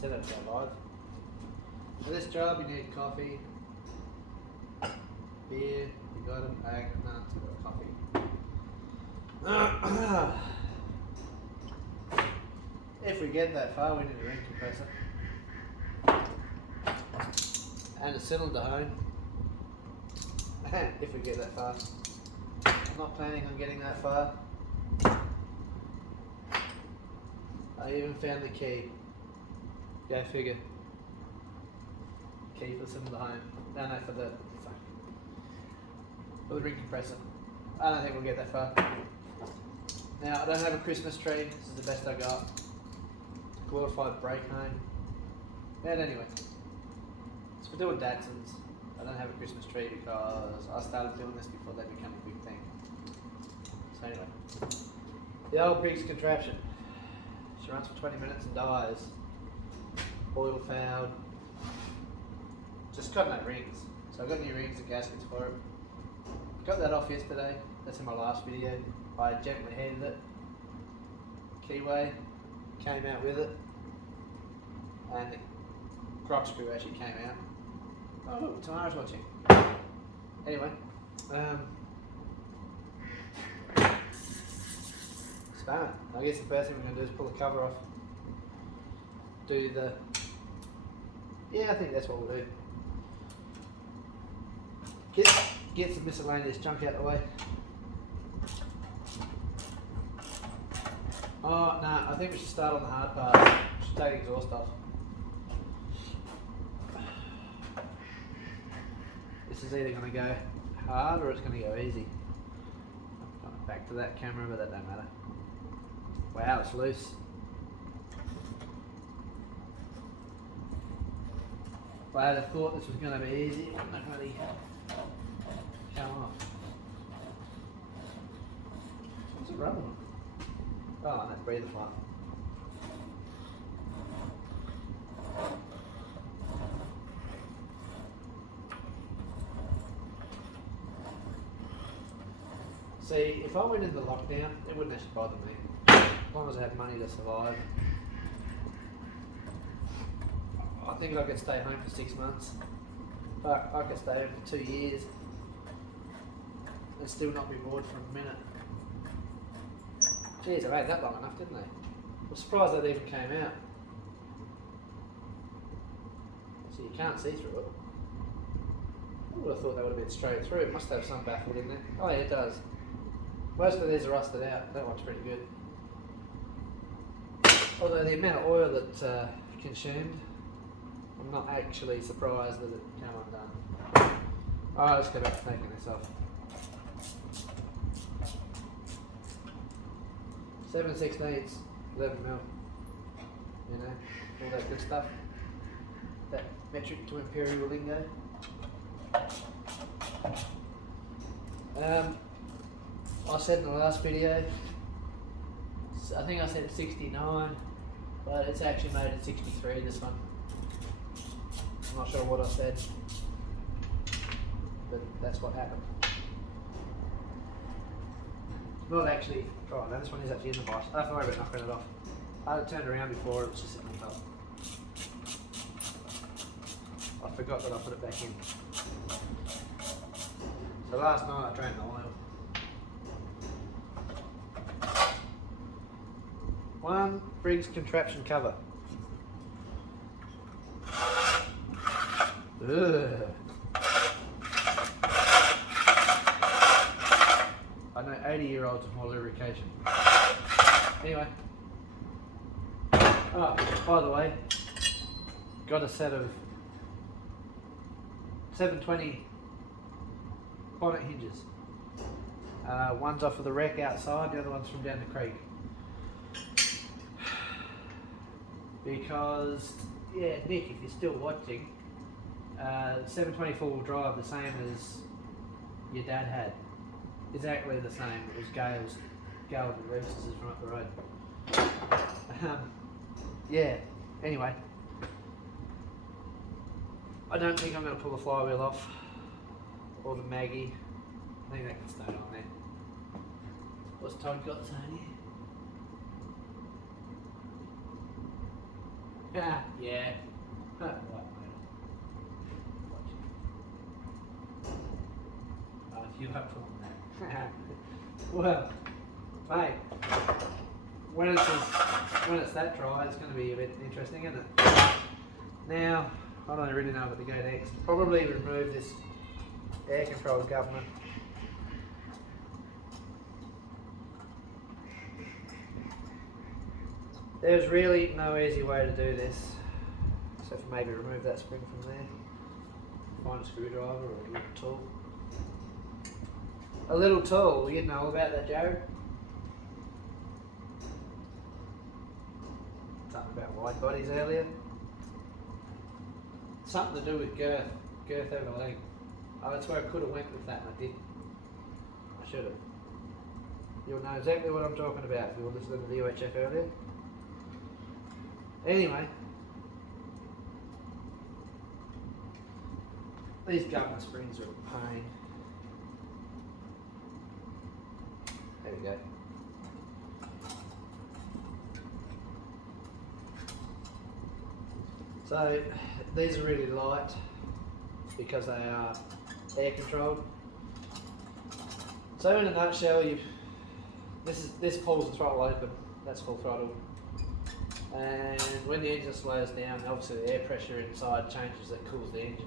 Set it live. For this job, you need coffee, beer. You got them? No, it's got coffee. If we get that far, we need a ring compressor and a cylinder hone. If we get that far, I'm not planning on getting that far. I even found the key. Go figure. Key for the cylinder hone. No, for the ring compressor. I don't think we'll get that far. Now I don't have a Christmas tree. This is the best I got. Glorified brake home. But anyway, so we're doing Datsuns. I don't have a Christmas tree because I started doing this before they became a big thing. So anyway, the old Briggs contraption. She runs for 20 minutes and dies. Oil fouled. Just got no rings. So I got new rings and gaskets for it. Got that off yesterday. That's in my last video. I gently heated it. Keyway came out with it. And the crop screw actually came out. Oh look, Tamara's watching. Anyway, spanner. I guess the first thing we're going to do is pull the cover off. Do the... Yeah, I think that's what we'll do. Get some miscellaneous junk out of the way. Oh, no, I think we should start on the hard part. We should take exhaust off. This is either going to go hard or it's going to go easy. Back to that camera, but that don't matter. Wow, it's loose. If I had thought this was going to be easy, it wouldn't have really come off. What's it rubbing on? Oh, and that breather fly. See, if I went into lockdown, it wouldn't actually bother me. As long as I had money to survive. I think I could stay home for 6 months. But I could stay home for 2 years and still not be bored for a minute. Jeez, they made that long enough, didn't they? I'm surprised that even came out. So you can't see through it. I would have thought that would have been straight through. It must have some baffled in there. Oh yeah, it does. Most of these are rusted out. That one's pretty good. Although the amount of oil that consumed, I'm not actually surprised that it came undone. Alright, let's go back to taking this off. 7/16, 11 mil. You know, all that good stuff. That metric to imperial lingo. I said in the last video, I think I said 69, but it's actually made at 63, this one. I'm not sure what I said, but that's what happened. Not actually, oh no, this one is actually in the box. I don't have to worry about knocking it off. I had it turned around before, it was just sitting on top. I forgot that I put it back in. So last night I drained the oil. One Briggs contraption cover. Ugh. I know 80-year-olds with more lubrication. Anyway. Oh, by the way, got a set of 720 bonnet hinges. One's off of the wreck outside, the other one's from down the creek. Because, yeah, Nick, if you're still watching, 720 4-wheel drive, the same as your dad had. Exactly the same. It was Gale's Revs from up the road. Yeah, anyway. I don't think I'm going to pull the flywheel off. Or the Maggie. I think that can stay on there. What's Todd got to say here? Yeah. Right, you have pulling that. Well, mate, when it's that dry, it's going to be a bit interesting, isn't it? Now, I don't really know what to go next. Probably remove this air controlled governor. There's really no easy way to do this, except for maybe remove that spring from there. Find a screwdriver or a little tool. A little tool, you'd know all about that, Jared? Something about wide bodies earlier. Something to do with girth over leg. Oh, that's where I could have went with that and I didn't. I should have. You'll know exactly what I'm talking about if you were listening to the UHF earlier. Anyway, these governor springs are a pain. There we go. So these are really light because they are air controlled. So in a nutshell, this pulls the throttle open. That's full throttle. And when the engine slows down, obviously the air pressure inside changes, that cools the engine.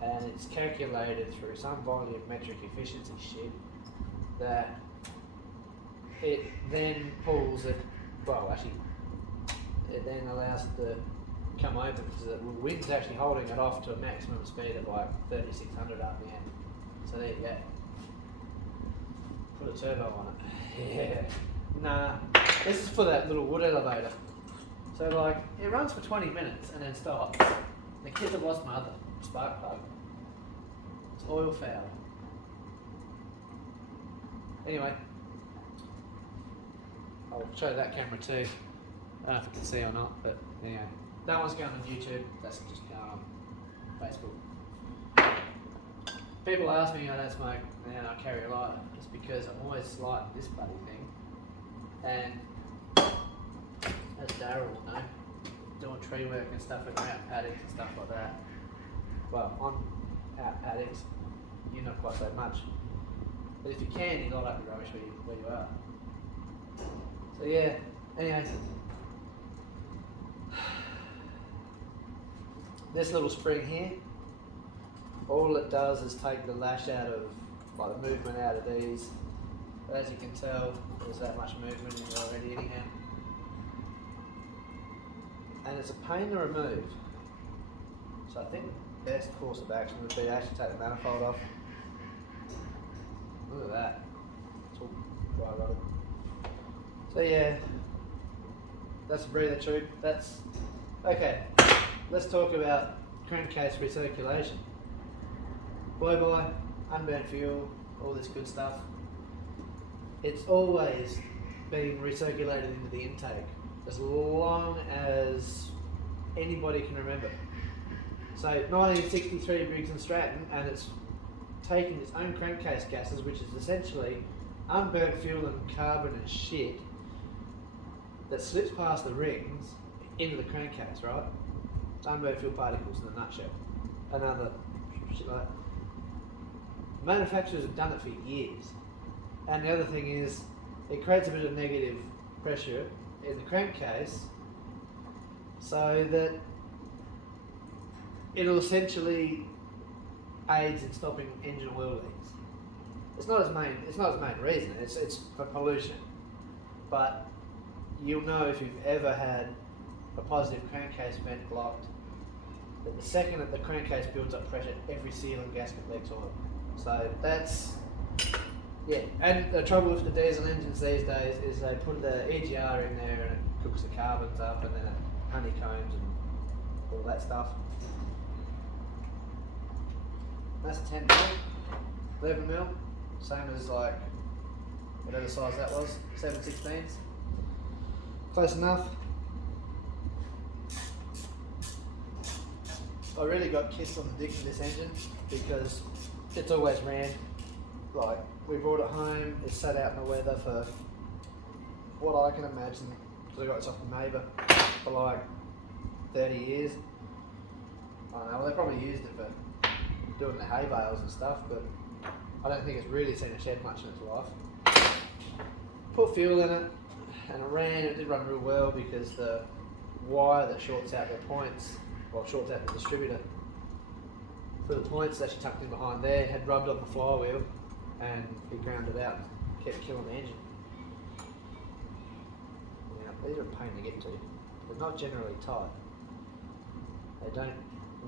And it's calculated through some volumetric efficiency shit that it then pulls it, well actually, it then allows it to come open because the wind's actually holding it off to a maximum speed of like 3600 RPM. So there you go. Put a turbo on it. Yeah. Nah, this is for that little wood elevator. So like, it runs for 20 minutes and then stops. The kids have lost my other spark plug. It's oil foul. Anyway, I'll show that camera too. I don't know if you can see or not, but anyway. That one's going on YouTube, that's just going on Facebook. People ask me, I don't smoke and I carry a lighter. It's because I'm always lighting this bloody thing. And as Daryl will know, doing tree work and stuff at out paddocks and stuff like that. Well, on out paddocks, you're not quite so much. But if you can, you light up your rubbish where you are. So yeah, anyway. This little spring here, all it does is take the lash out of, like the movement out of these. But as you can tell, there's that much movement in it already anyhow. And it's a pain to remove. So I think the best course of action would be to actually take the manifold off. Look at that. It's all dry rotted. So yeah, that's a breather tube. That's okay. Let's talk about crankcase recirculation. Blow-by, unburnt fuel, all this good stuff. It's always being recirculated into the intake as long as anybody can remember. So 1963 Briggs and Stratton, and it's taking its own crankcase gases, which is essentially unburnt fuel and carbon and shit that slips past the rings into the crankcase, right? It's unburnt fuel particles in a nutshell. Another shit like that. Manufacturers have done it for years. And the other thing is, it creates a bit of negative pressure in the crankcase so that it'll essentially aids in stopping engine oil leaks. It's not its main reason, it's for pollution. But you'll know if you've ever had a positive crankcase vent blocked, that the second that the crankcase builds up pressure, every seal and gasket leaks oil. So that's, yeah. And the trouble with the diesel engines these days is they put the EGR in there and it cooks the carbons up and then it honeycombs and all that stuff. That's 10 mil, 11 mil, same as like whatever size that was, 7/16. Close enough. I really got kissed on the dick with this engine because it's always ran. Like, we brought it home, it sat out in the weather for what I can imagine, because I got this off my neighbour, for like 30 years. I don't know, well, they probably used it for doing the hay bales and stuff, but I don't think it's really seen a shed much in its life. Put fuel in it, and it did run real well because the wire that shorts out their points, or shorts out the distributor for the points that she tucked in behind there, had rubbed on the flywheel and it ground it out, kept killing the engine. Now, these are a pain to get to. They're not generally tight. They don't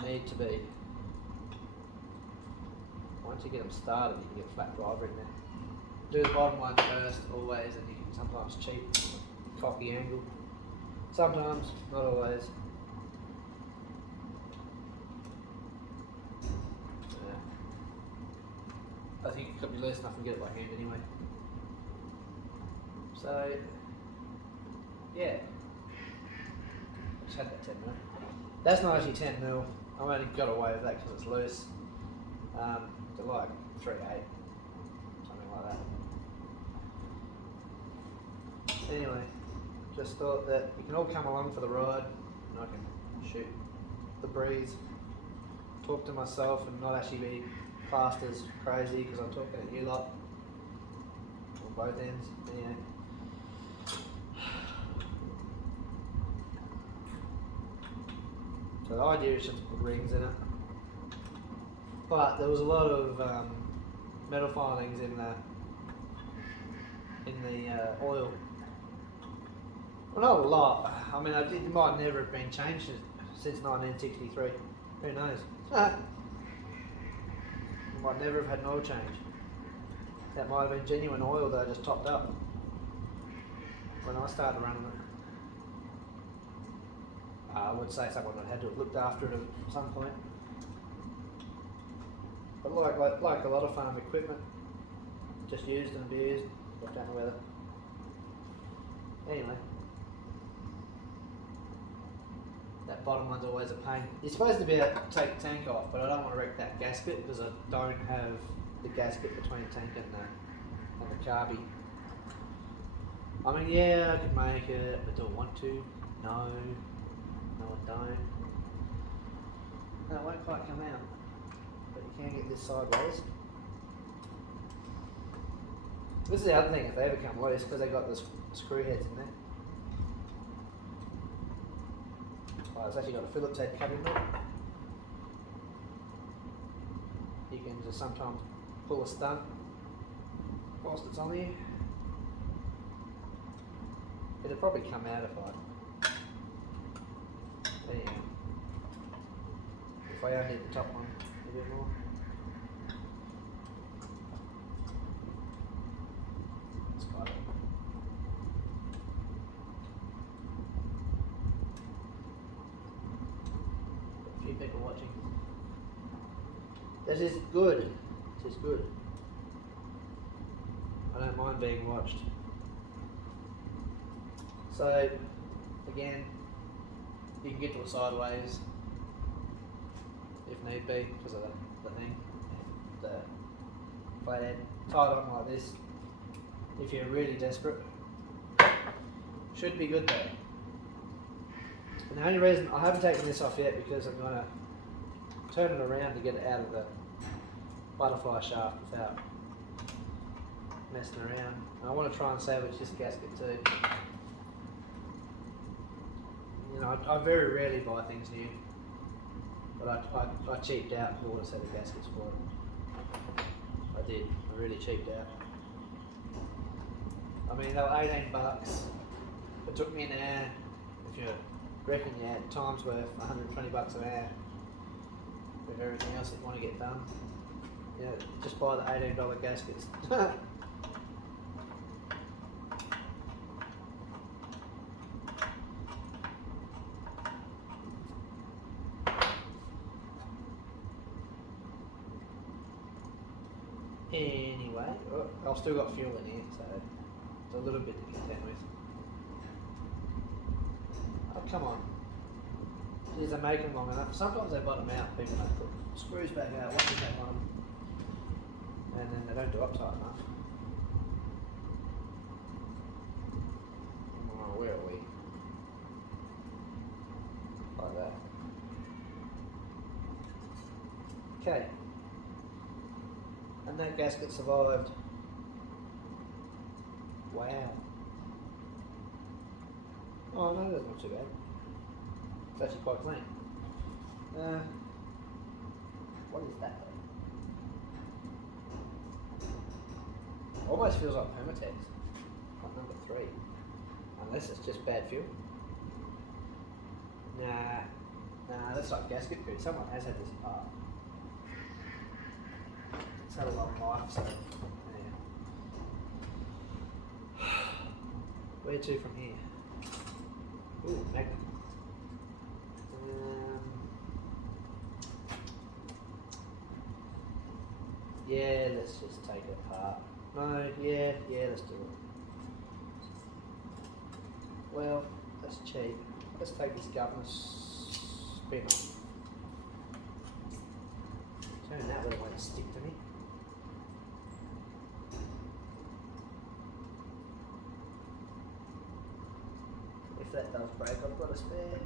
need to be. Once you get them started, you can get flat driver in there. Do the bottom one first, always, and you can sometimes cheat cocky angle. Sometimes, not always. I think it could be loose enough to get it by hand anyway. So, yeah. I just had that 10 mil. That's not actually 10 mil. I only got away with that because it's loose. To like 3/8, something like that. Anyway, just thought that you can all come along for the ride and I can shoot the breeze, talk to myself and not actually be classed as crazy because I'm talking at you lot on both ends. Anyway. So the idea is just to put rings in it. But there was a lot of metal filings in the oil. Well, not a lot. I mean, it might never have been changed since 1963. Who knows? It might never have had an oil change. That might have been genuine oil that I just topped up when I started running it. I would say someone would have had to have looked after it at some point. But like a lot of farm equipment, just used and abused, left out in the weather. Anyway, that bottom one's always a pain. You're supposed to be able to take the tank off, but I don't want to wreck that gasket because I don't have the gasket between the tank and the carby. I mean, yeah, I could make it, but do I want to? No, I don't. No, it won't quite come out. But you can get this sideways. This is the other thing, if they ever come loose, because they got the screw heads in there. Oh, it's actually got a Phillips head cut in there. You can just sometimes pull a stunt whilst it's on there. It'll probably come out if I... Anyhow. If I only the top one a bit more. That's got it. A few people watching. This is good. This is good. I don't mind being watched. So, again, you can get to it sideways if need be because of the thing, the flathead. Tie it on like this if you're really desperate. Should be good though. And the only reason I haven't taken this off yet because I'm going to turn it around to get it out of the butterfly shaft without messing around. And I want to try and salvage this gasket too. You know, I very rarely buy things new. But I cheaped out and bought a set of gaskets for it. I did. I really cheaped out. I mean, they were 18 bucks. It took me an hour. If you reckon you had time's worth, 120 bucks an hour with everything else that you want to get done. You know, just buy the $18 gaskets. Anyway, I've still got fuel in here, so it's a little bit to contend with. Oh, come on. Geez, they make them long enough. Sometimes they bottom out, people don't put screws back out once you take one, and then they don't do up tight enough. Oh, where are we? Like Okay. And that gasket survived. Wow. Oh no, that's not too bad. It's actually quite clean. What is that though? Almost feels like Permatex. Like number 3. Unless it's just bad fuel. Nah, that's like gasket food. Someone has had this part. It's had a long life, so yeah. Where to from here? Ooh, magnet. Yeah, let's just take it apart. No, yeah, let's do it. Well, that's cheap. Let's take this governor spin off. Turn that way, it won't stick to me. If that does break, I've got a spare.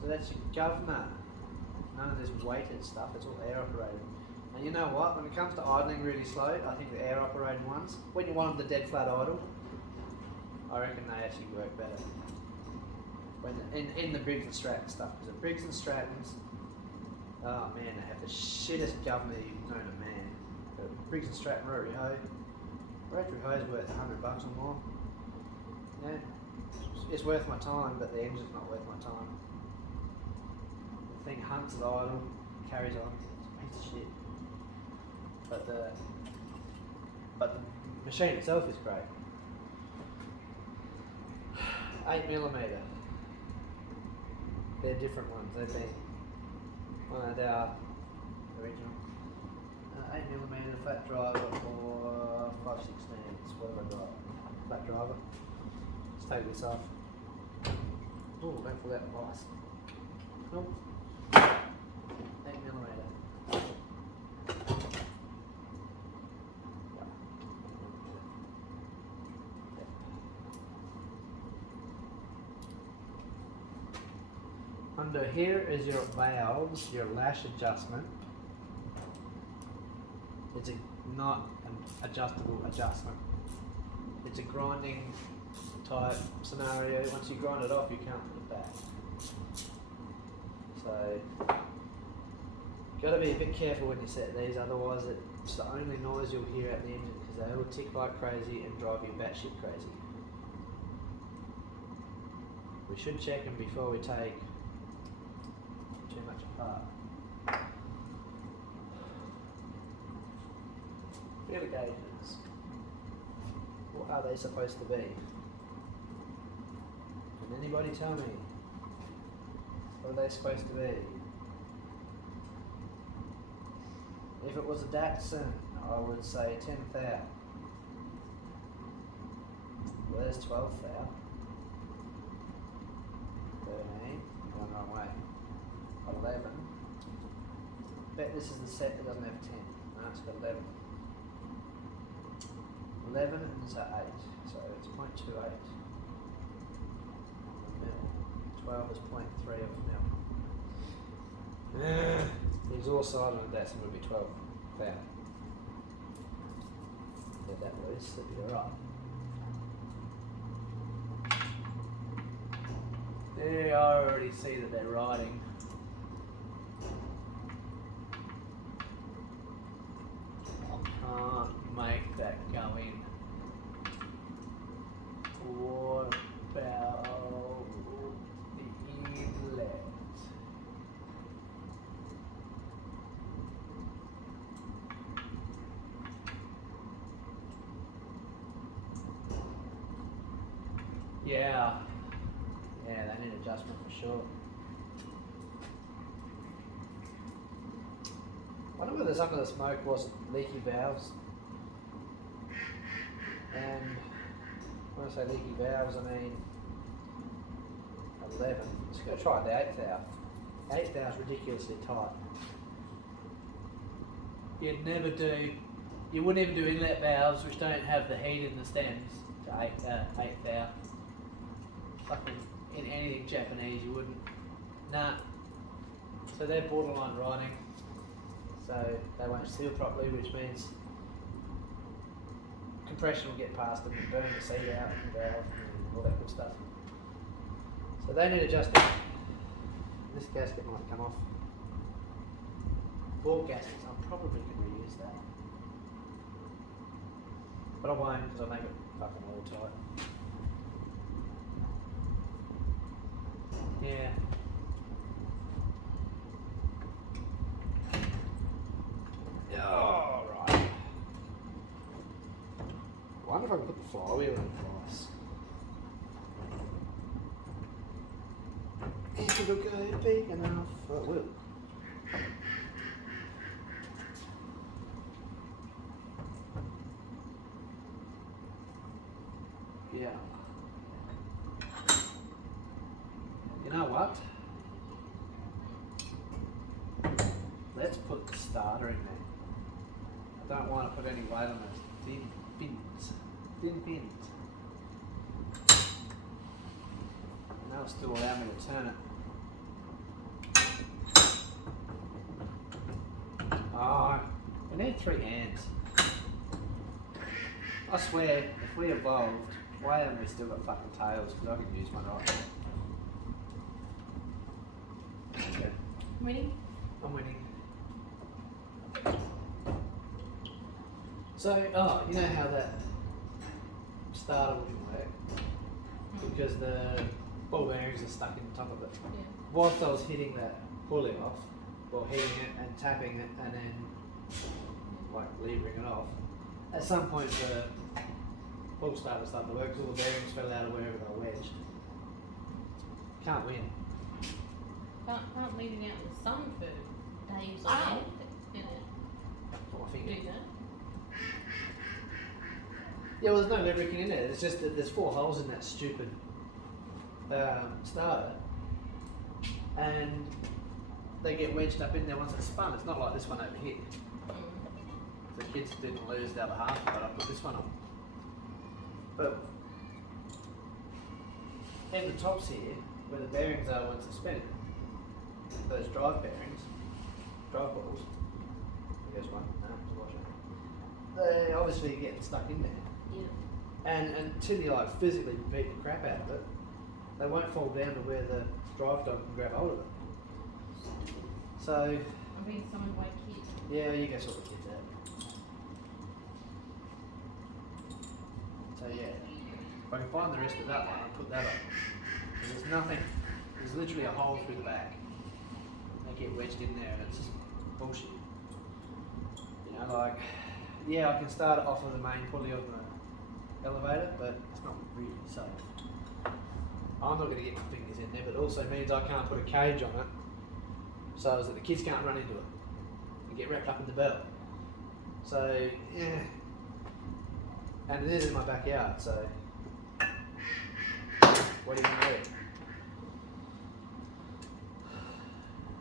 So that's your governor. None of this weighted stuff, it's all air operated. And you know what, when it comes to idling really slow, I think the air operated ones, when you want them to dead flat idle, I reckon they actually work better. When in the Briggs and Stratton stuff, because the Briggs and Strattons, oh man, they have the shittest governor you've known a man. The Briggs and Stratton rotary hoe is worth $100 or more. Yeah, it's worth my time, but the engine's not worth my time. The thing hunts at idle, carries on, it's a piece of shit. But the machine itself is great. 8mm. They're different ones. They've been one of our original 8mm flat driver for 5/16. What have I got? Flat driver. Let's take this off. Oh, don't fall out the vice. Nope. 8mm. Under here is your valves, your lash adjustment. It's not an adjustable adjustment. It's a grinding type scenario. Once you grind it off, you can't put it back. So, got to be a bit careful when you set these, otherwise it's the only noise you'll hear at the engine, because they will tick like crazy and drive you batshit crazy. We should check them before we take too much apart. Feeler gauges. What are they supposed to be? Can anybody tell me? What are they supposed to be? If it was a Datsun, I would say 10 thou. Well, there's 12 thou. 13. Going the wrong way. 11. Bet this is the set that doesn't have 10. No, it's got 11. 11 and it's at 8, so it's 0.28. Mil. 12 is 0.3 of a mil. The exhaust side on a Datsun would be 12 thou. Get that loose, that'd be alright. There, I already see that they're riding. I can't make that go in. What about the inlet? Yeah, they need adjustment for sure. I wonder whether some of the smoke was leaky valves. And when I say leaky valves, I mean 11. Let's go try the 8 thou. 8 thou is ridiculously tight. You'd never do, you wouldn't even do inlet valves which don't have the heat in the stems to 8 thou. fucking in anything Japanese you wouldn't. Nah. So they're borderline rotting. So they won't seal properly, which means compression will get past them and burn the seat out and valve and all that good stuff. So they need adjusting. This gasket might come off. Ball gaskets, I probably could reuse that. But I won't because I'll make it fucking all tight. Yeah. Oh, right. I wonder if I can put the flywheel in twice. If it'll go big enough. Oh, it will. Yeah. You know what? Let's put the starter in there. I don't want to put any weight on those thin fins. Thin fins. And that'll still allow me to turn it. Oh, we need 3 hands. I swear, if we evolved, why haven't we still got fucking tails? Because I could use one right now. Okay. Winning? I'm winning. So, you know how that starter wouldn't work? Because the ball bearings are stuck in the top of it. Yeah. Whilst I was hitting that pulley off, or hitting it and tapping it and then like levering it off, at some point the ball starter started to work because all the bearings fell out of wherever they were wedged. Can't win. Can't leave it out in the sun for days on Ow. end. Can it? What I think. Do that? Yeah, well, there's no lubricant in there. It's just that there's 4 holes in that stupid starter, and they get wedged up in there once it's spun. It's not like this one over here. The kids didn't lose the other half, but I put this one on. But in the tops here, where the bearings are once it's spinning, those drive bearings, drive balls, I guess one, no, it's a washer. They obviously getting stuck in there. Yeah. And until you like physically beat the crap out of it, they won't fall down to where the drive dog can grab hold of it. So, I'm being summoned by kids. yeah, you go sort the kids out. So yeah, if I can find the rest of that one, I'll put that on. There's nothing, there's literally a hole through the back. They get wedged in there and it's just bullshit. You know, like, yeah, I can start it off of the main pulley of the elevator, but it's not really safe. I'm not going to get my fingers in there, but it also means I can't put a cage on it so that the kids can't run into it and get wrapped up in the belt. So, yeah. And it is in my backyard, so what are you going to do?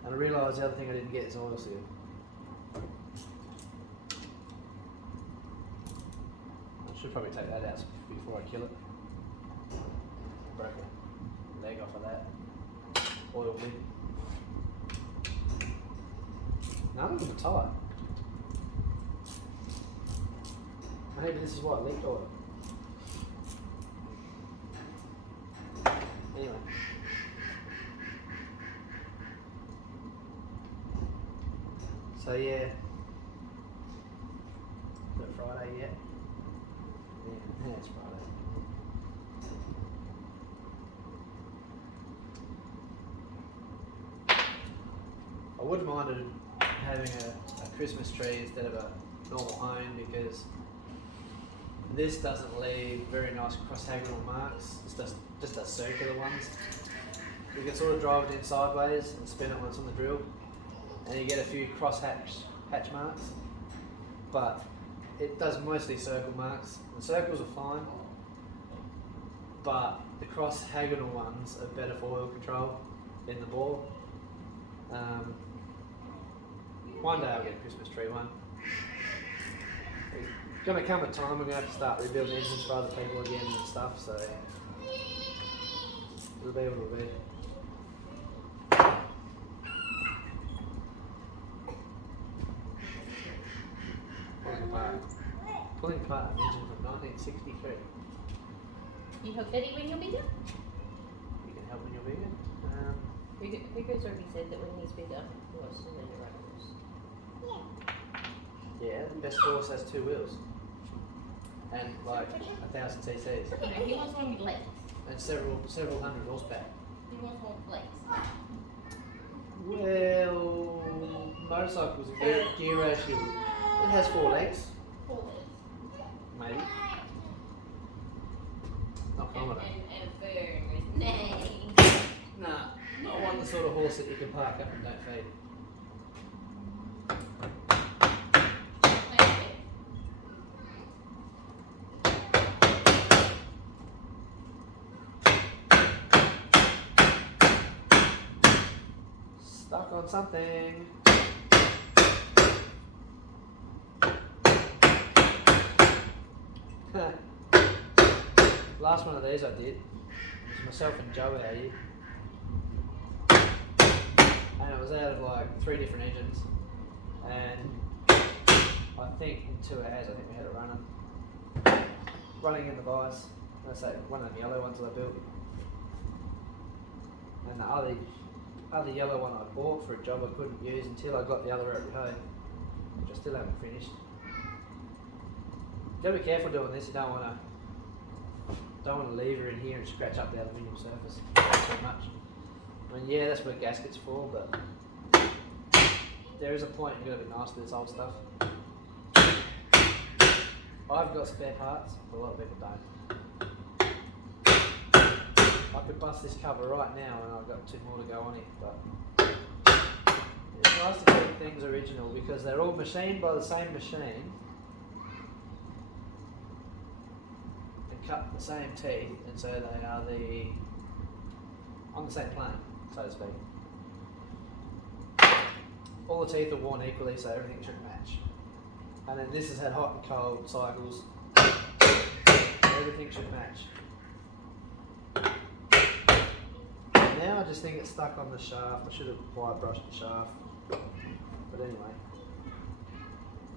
And I realised the other thing I didn't get is oil seal. I should probably take that out before I kill it. Broke a leg off of that. Oil lid. None of them are tight. Maybe this is why it leaked oil. Anyway. So yeah. Is it Friday yet? Yeah, it's Friday. I wouldn't mind having a Christmas tree instead of a normal home because this doesn't leave very nice cross-hexagonal marks. It's just a circular ones. You can sort of drive it in sideways and spin it once on the drill, and you get a few hatch marks. But it does mostly circle marks. The circles are fine, but the cross-hexagonal ones are better for oil control in the ball. One day I'll get a Christmas tree one. It's going to come a time we're going to have to start rebuilding engines for other people again and stuff, so It'll be what it'll be. Pulling apart an engine from 1963. You help Daddy when you're bigger? You can help when you're bigger. Hugo's already said that when he's bigger, he wants to learn to ride a horse. Yeah, the best horse has 2 wheels. And like 1,000 cc's. No, he wants one with legs. And several hundred horsepower. He wants one with legs. Well, motorcycles gear ratio. It has 4 legs, 4 legs. maybe. Not common. And Fern name. Nah, not one the sort of horse that you can park up and don't feed. Stuck on something. Last one of these I did was myself and Joe out here, and it was out of like 3 different engines, and I think in 2 hours I think we had it running in the vice. Let's say one of the yellow ones I built, and the other yellow one I bought for a job I couldn't use until I got the other out of home, which I still haven't finished. You've got to be careful doing this. You don't want to leave her in here and scratch up the aluminium surface too much. I mean, yeah, that's what gaskets for, but there is a point you've got to be nice to this old stuff. I've got spare parts, but a lot of people don't. I could bust this cover right now and I've got 2 more to go on it, but it's nice to keep things original because they're all machined by the same machine and cut the same teeth, and so they are on the same plane, so to speak. All the teeth are worn equally, so everything should match. And then this has had hot and cold cycles. Everything should match. Now I just think it's stuck on the shaft. I should have wire brushed the shaft. But anyway,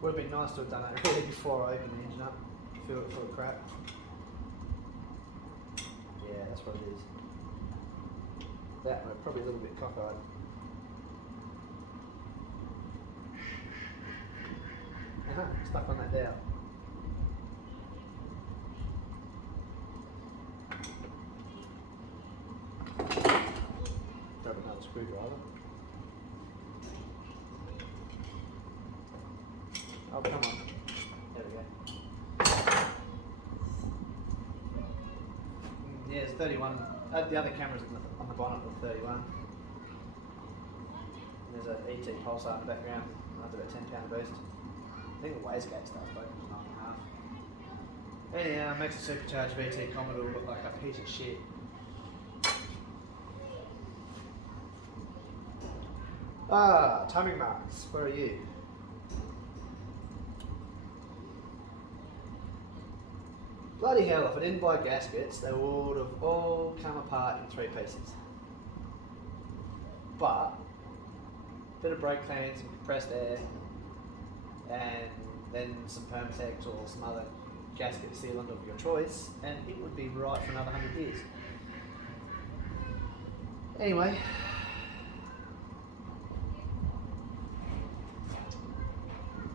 would have been nice to have done it really before I opened the engine up. Fill it full of crap. Yeah, that's what it is. That one, probably a little bit cockeyed. Stuck on that dowel. Grab another screwdriver. Oh, come on. There we go. Yeah, it's 31. The other camera's on the bonnet of 31. And there's an ET pulsar in the background. That's about 10 pound boost. I think the wastegate stuff though was 9.5. Anyhow, makes a supercharged VT Commodore look like a piece of shit. Timing marks, where are you? Bloody hell, if I didn't buy gaskets, they would have all come apart in 3 pieces. But, a bit of brake clean, some compressed air, and then some Permatex or some other gasket sealant of your choice, and it would be right for another 100 years. Anyway,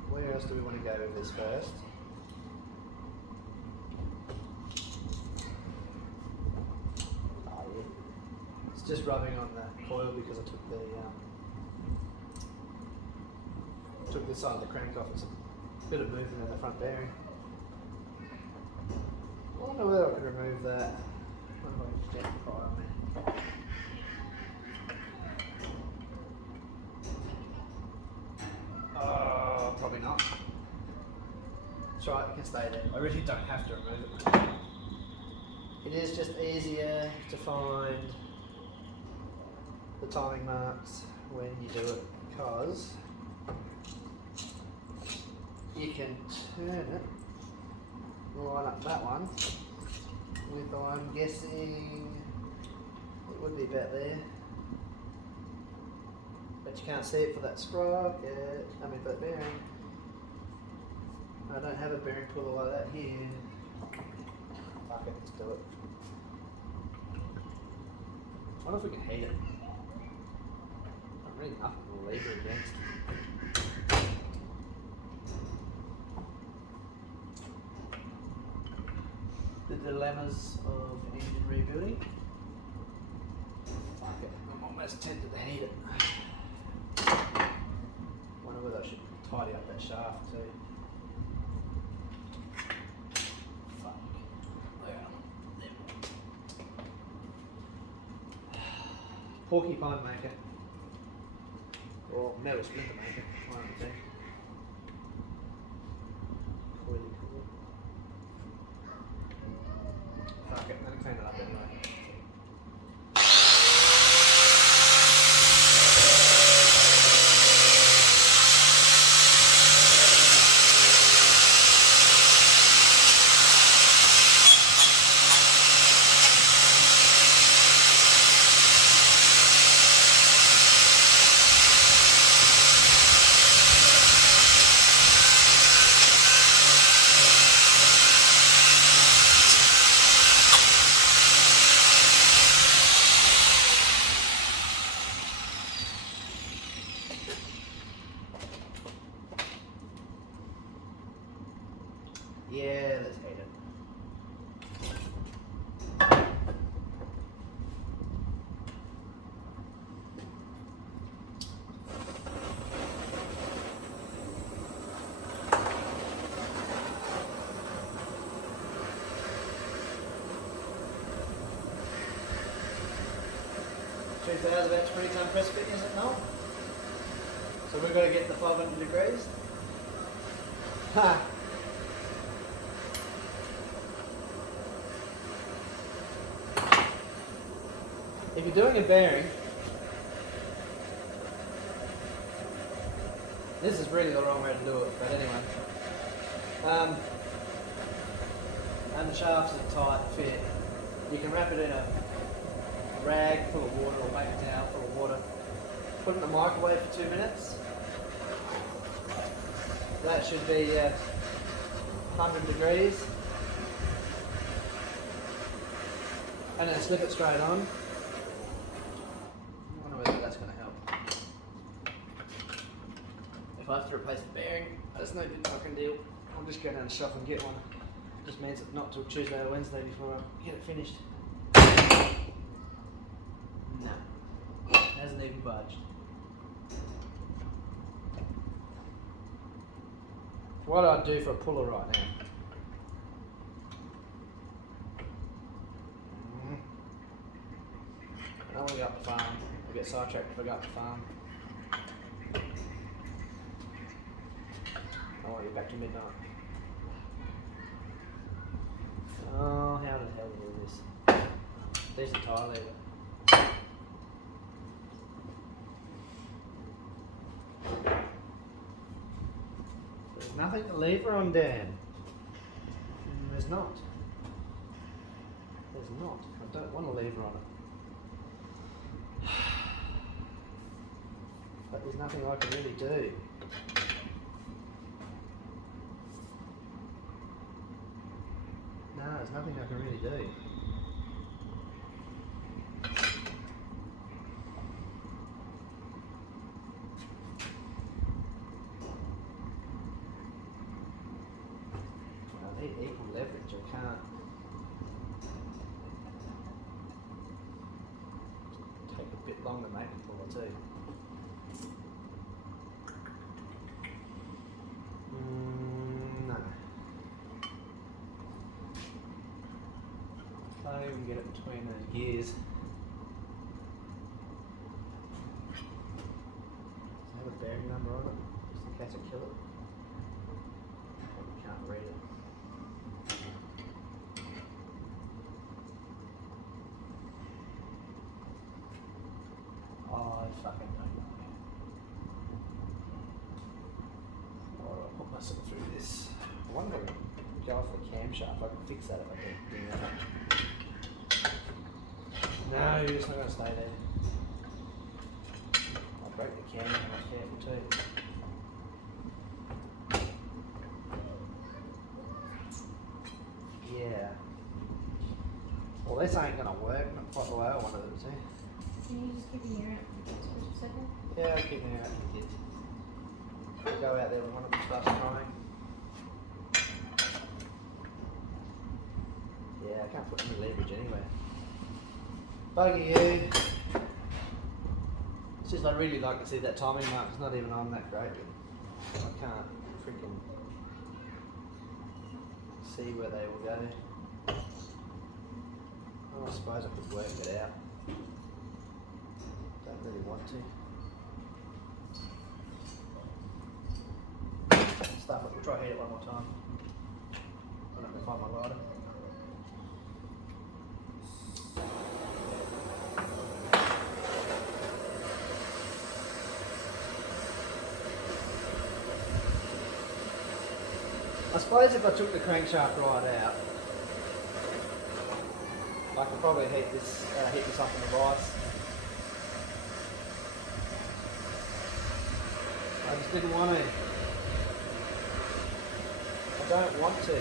where else do we want to go with this first? Oh yeah, it's just rubbing on the coil because I took this side of the crank off. It's a bit of movement in the front bearing. I wonder whether I could remove that. I wonder if I can get the pry on there. Oh, probably not. It's right, it can stay there. I really don't have to remove it. It is just easier to find the timing marks when you do it because you can turn it, line up that one with, I'm guessing, would be about there. But you can't see it for that sprocket, I mean for that bearing. I don't have a bearing puller like that here. Fuck it, let's do it. I wonder if we can heat it. Not really nothing to lever against. The dilemmas of engine rebuilding. Fuck it, I'm almost tempted to heat it. Wonder whether I should tidy up that shaft too. Fuck. Porcupine maker. Or metal splinter maker, one of the two. Coily cool. Fuck it, I'm gonna clean it up anyway. Yeah, let's hate it. About 20 ton press fit, is it not? So we've got to get the 500 degrees. Ha! If you're doing a bearing, this is really the wrong way to do it, but anyway. And the shafts are tight fit. You can wrap it in a rag full of water or paper towel full of water. Put it in the microwave for 2 minutes. That should be 100 degrees. And then slip it straight on. I wonder whether that's going to help. If I have to replace the bearing, that's no big fucking deal. I'll just go down the shop and get one. Just means it's not till Tuesday or Wednesday before I get it finished. No, hasn't even budged. What do I do for a puller right now? I don't want to go up the farm. I'll get sidetracked if I go up the farm. I want to get back to midnight. Oh, how the hell do this? Decent tire lever. There's nothing to lever on, Dan. There's not. There's not. I don't want to lever on it. But there's nothing I can really do. No, there's nothing I can really do. I need equal leverage, I can't take a bit longer to make a puller too. No. Can't even get it between those gears. Does it have a bearing number on it? Just in case I kill it. Probably can't read it. Oh, I fucking don't know. Or I'll put myself through this. I wonder if I can go off the camshaft. I can fix that if I can do that. No, it's not going to stay there. I'll break the can and I'll careful too. Yeah. Well, this ain't going to work, not quite the way I wanted it to. Can you just keep your ear out for just a second? Yeah, I'll keep an ear out for the kids. We'll go out there when one of them starts crying. Yeah, I can't put any leverage anywhere. Buggy you. It's just I really like to see that timing mark. It's not even on that great. I can't freaking see where they will go. Oh, I suppose I could work it out. Don't really want to. Stuff it. We'll try to hit it one more time. I'm not going to find my lighter. I suppose if I took the crankshaft right out, I could probably hit this up in the vise. I just didn't want to. I don't want to.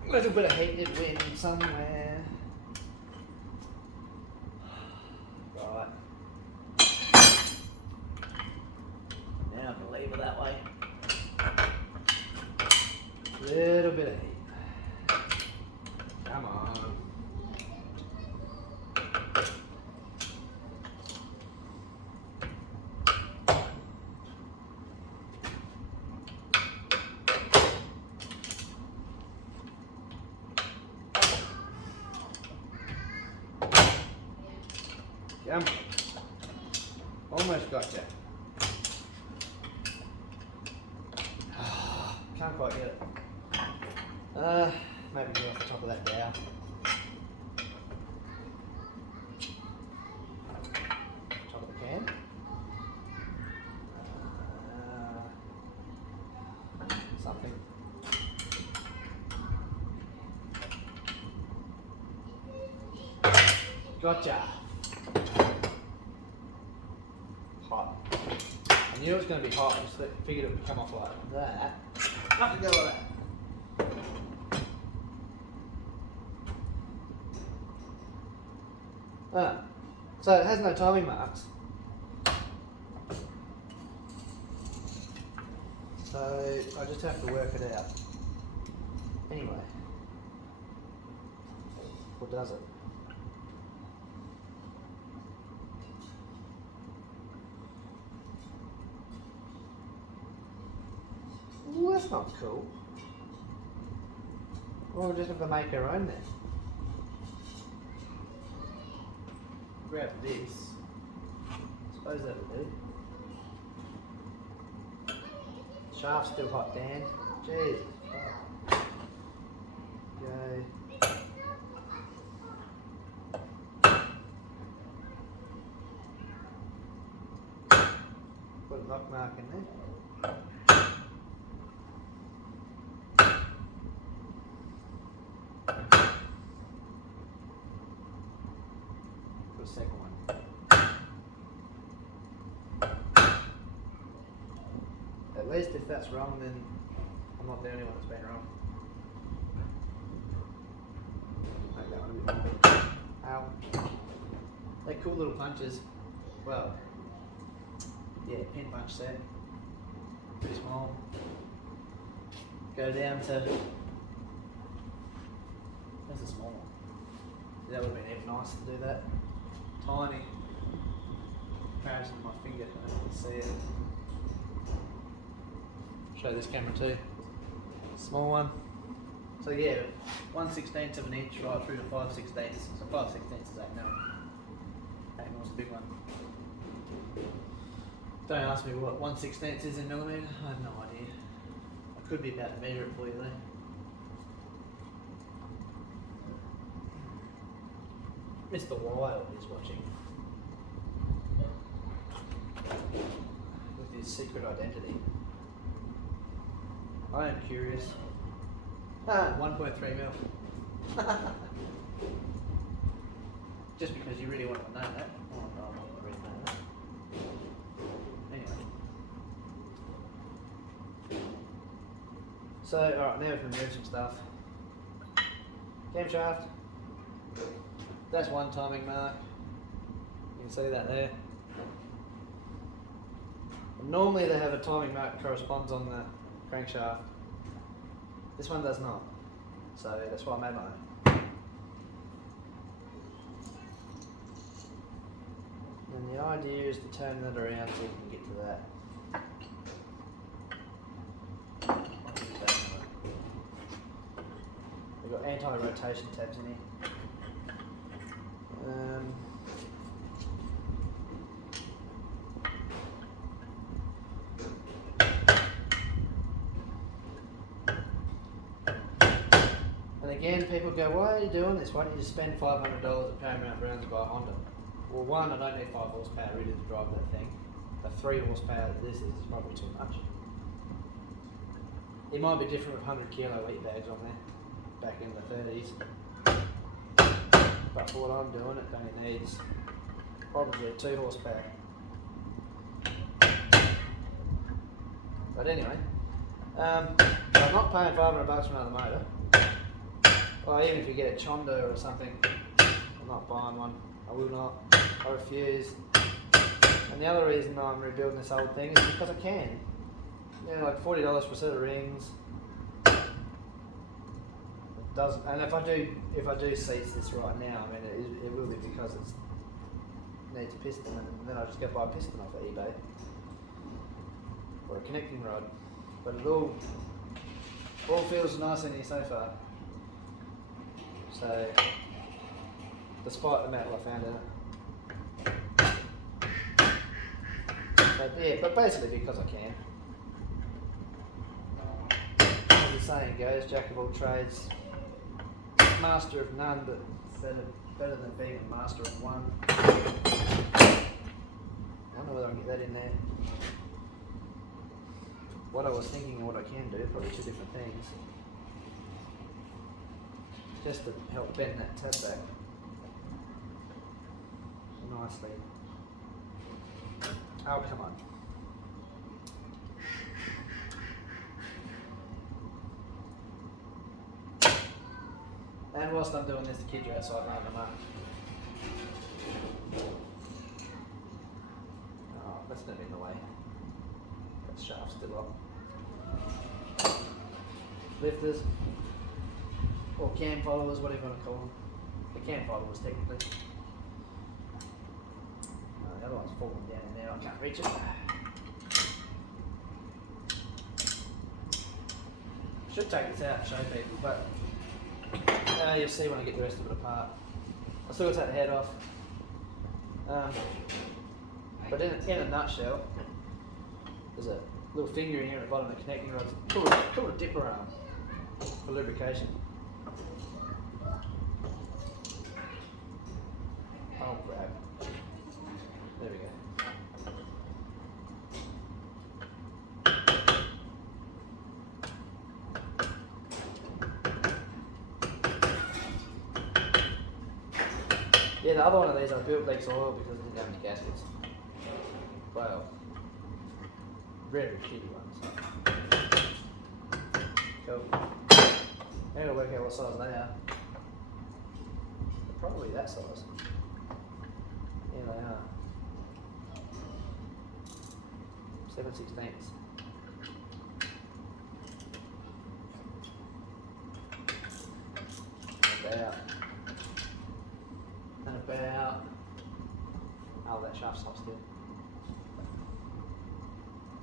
A little bit of heated wind somewhere. Right. Now I'm going to leave it that way. Little bit of heat. Come on. Come. Almost got you. Can't quite get it. Maybe go off the top of that dowel. Top of the can. Something. Gotcha. Hot. I knew it was going to be hot. I just figured it would come off like that. Nothing to go with that. So it has no timing marks. So I just have to work it out. Anyway. Or does it? Well, that's not cool. Well, we'll just have to make our own then. Grab this. Suppose that'll do. Shaft's still hot, Dan. Jeez. Go. Put a lock mark in there. Second one. At least if that's wrong, then I'm not the only one that's been wrong. Make that one a bit more. Ow. They're cool little punches. Well, yeah, pin punch set. Pretty small. Go down to. That's a small one. That would have been even nice to do that. Tiny comparison to my finger, I can see it. Show this camera too. Small one, So yeah, 1/16 of an inch right through to 5/16. So 5/16 is 8 mil. 8 mil's the big one. Don't ask me what 1/16 is in millimetre. I have no idea. I could be about to measure it for you though. Mr. Wild is watching with his secret identity. I am curious. 1.3 mil. Just because you really want to know that. Oh no, I'm not really know that. Anyway. So, alright, now we can remove some stuff. Camshaft. That's one timing mark. You can see that there. And normally they have a timing mark that corresponds on the crankshaft. This one does not. So that's why I made my own. And the idea is to turn that around so you can get to that. We've got anti-rotation tabs in here. And again, people go, why are you doing this? Why don't you just spend $500 at Paramount Brands and buy a Honda? Well, one, I don't need 5 horsepower really to drive that thing. A 3 horsepower that this is probably too much. It might be different with 100 kilo wheat bags on there, back in the 30s. But for what I'm doing, it only needs probably 2 horsepower. But anyway, I'm not paying $500 for another motor. Well, even if you get a Chondo or something, I'm not buying one. I will not. I refuse. And the other reason I'm rebuilding this old thing is because I can. You know, like $40 for a set of rings. It doesn't. And if I do cease this right now, I mean, it will be because it needs a piston, and then I just go buy a piston off of eBay or a connecting rod. But it all feels nice in here so far. So, despite the metal I found in it. But yeah, but basically because I can. As the saying goes, jack of all trades, master of none, but better than being a master of one. I don't know whether I can get that in there. What I was thinking and what I can do, probably 2 different things. Just to help bend that tab back nicely. Oh, come on. And whilst I'm doing this, the kids are outside running them up. Oh, that's not in the way. That shaft's still on. Lifters. Or cam followers, whatever you want to call them. The cam followers, technically. The other one's falling down in there, I can't reach it. Should take this out and show people, but you'll see when I get the rest of it apart. I still got to take the head off. But in a nutshell, there's a little finger in here at the bottom of the connecting rod. It's called a dipper arm for lubrication. Oh, grab. There we go. Yeah, the other one of these I built leaks oil because it didn't have any gaskets. Well, very shitty ones. Cool. Now we'll work out what size they are. They're probably that size. Yeah, they are. 7/16. And about, oh, that shaft's up still.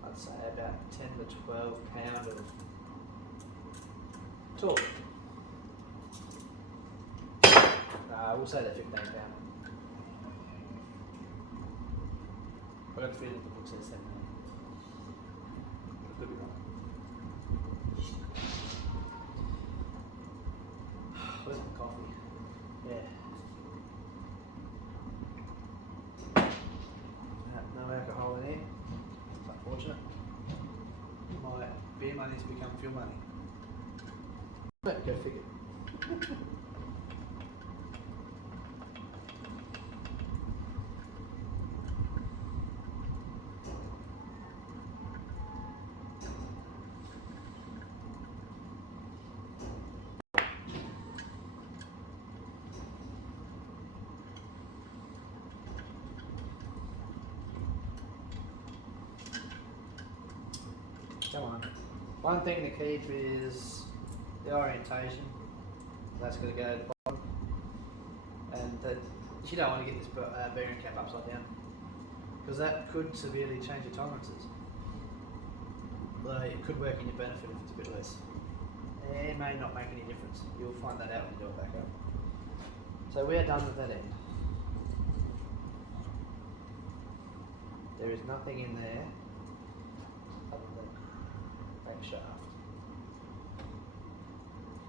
I'd say about 10 to 12 pound of torque. We'll say they're £15. I got the feeling the book says 7. Could be wrong. Where's my coffee? Yeah. No alcohol in here. It's unfortunate. My beer money's become fuel money. Go figure. Come on. One thing to keep is the orientation. That's going to go to the bottom. And you don't want to get this bearing cap upside down, because that could severely change your tolerances. Although it could work in your benefit if it's a bit less. It may not make any difference. You'll find that out when you do it back up. So we are done with that end. There is nothing in there other than back shaft.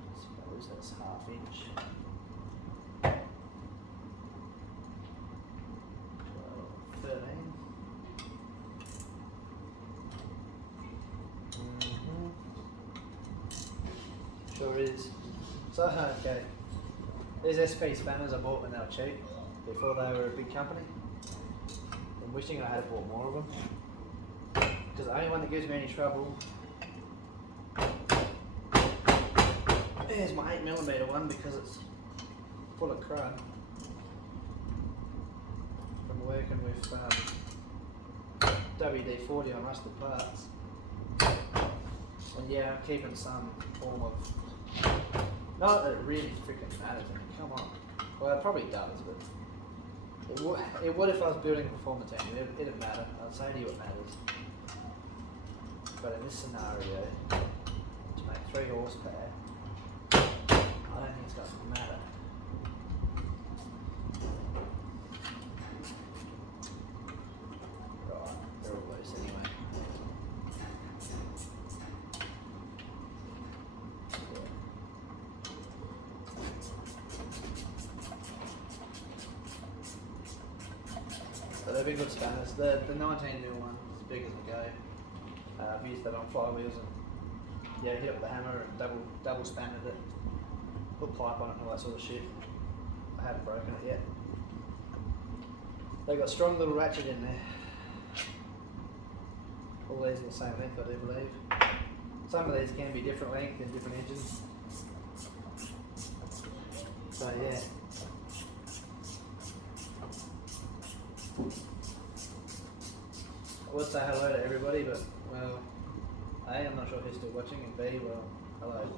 I suppose that's ½ inch. 12, 13. Sure is. So, okay. These SP spanners I bought when they were cheap, before they were a big company. I'm wishing I had bought more of them, because the only one that gives me any trouble is my 8mm one, because it's full of crud from working with WD-40 on rusted parts. And yeah, I'm keeping some form of, not that it really freaking matters, I mean, come on. Well, it probably does, but it would if I was building a performance engine. It'd matter. I'd say to you it matters. But in this scenario, to make 3 horsepower, I don't think it's going to matter. Right, they're all loose anyway. So they've been good spanners. The 19mm one is as big as they go. I've used that on flywheels and yeah, hit it with the hammer and double spanned it, put pipe on it and all that sort of shit. I haven't broken it yet. They've got a strong little ratchet in there. All these are the same length, I do believe. Some of these can be different length in different engines. So yeah. I would say hello to everybody, but well, A, I'm not sure who's still watching, and B, well, hello.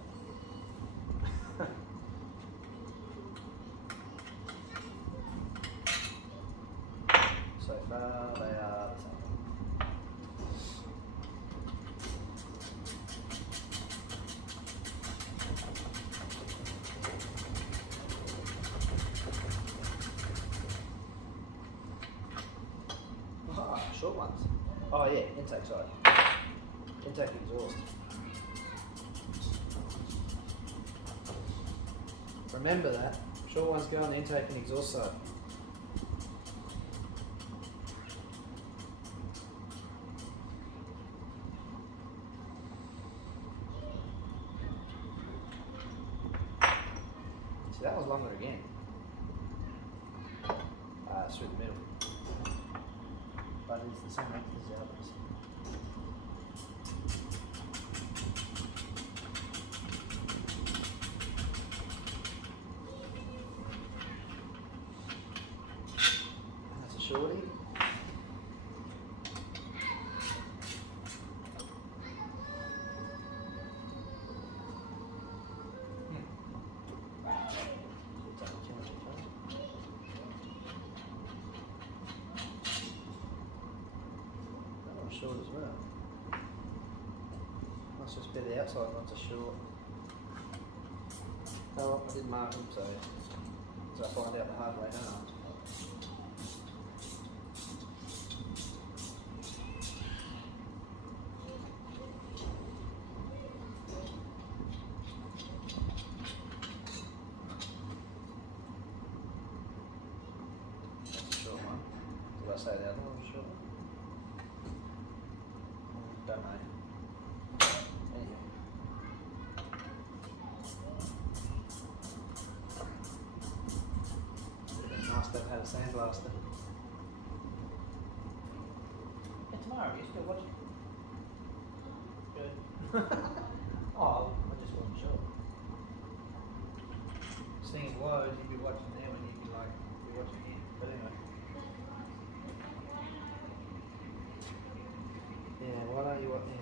So far, they are the same. Oh, short ones. Oh yeah, intake side. Intake exhaust. Remember that. Short ones go on the intake and exhaust side. See, that was longer again. It's through the middle. But it's the same length as the others. That's a shorty. Short as well. Must just be the outside ones are short. Oh, I didn't mark them, so So I find out the hard way, don't I? That's a short one. Did I say the other one was short? Don't know. Anyway. Would have been nice to have had a sandblaster. And tomorrow, are you still watching? Good. Oh, I just wasn't sure. Seeing why would you be watching there when you'd be like, be watching here? But anyway. Yeah, why don't you watch? Yeah.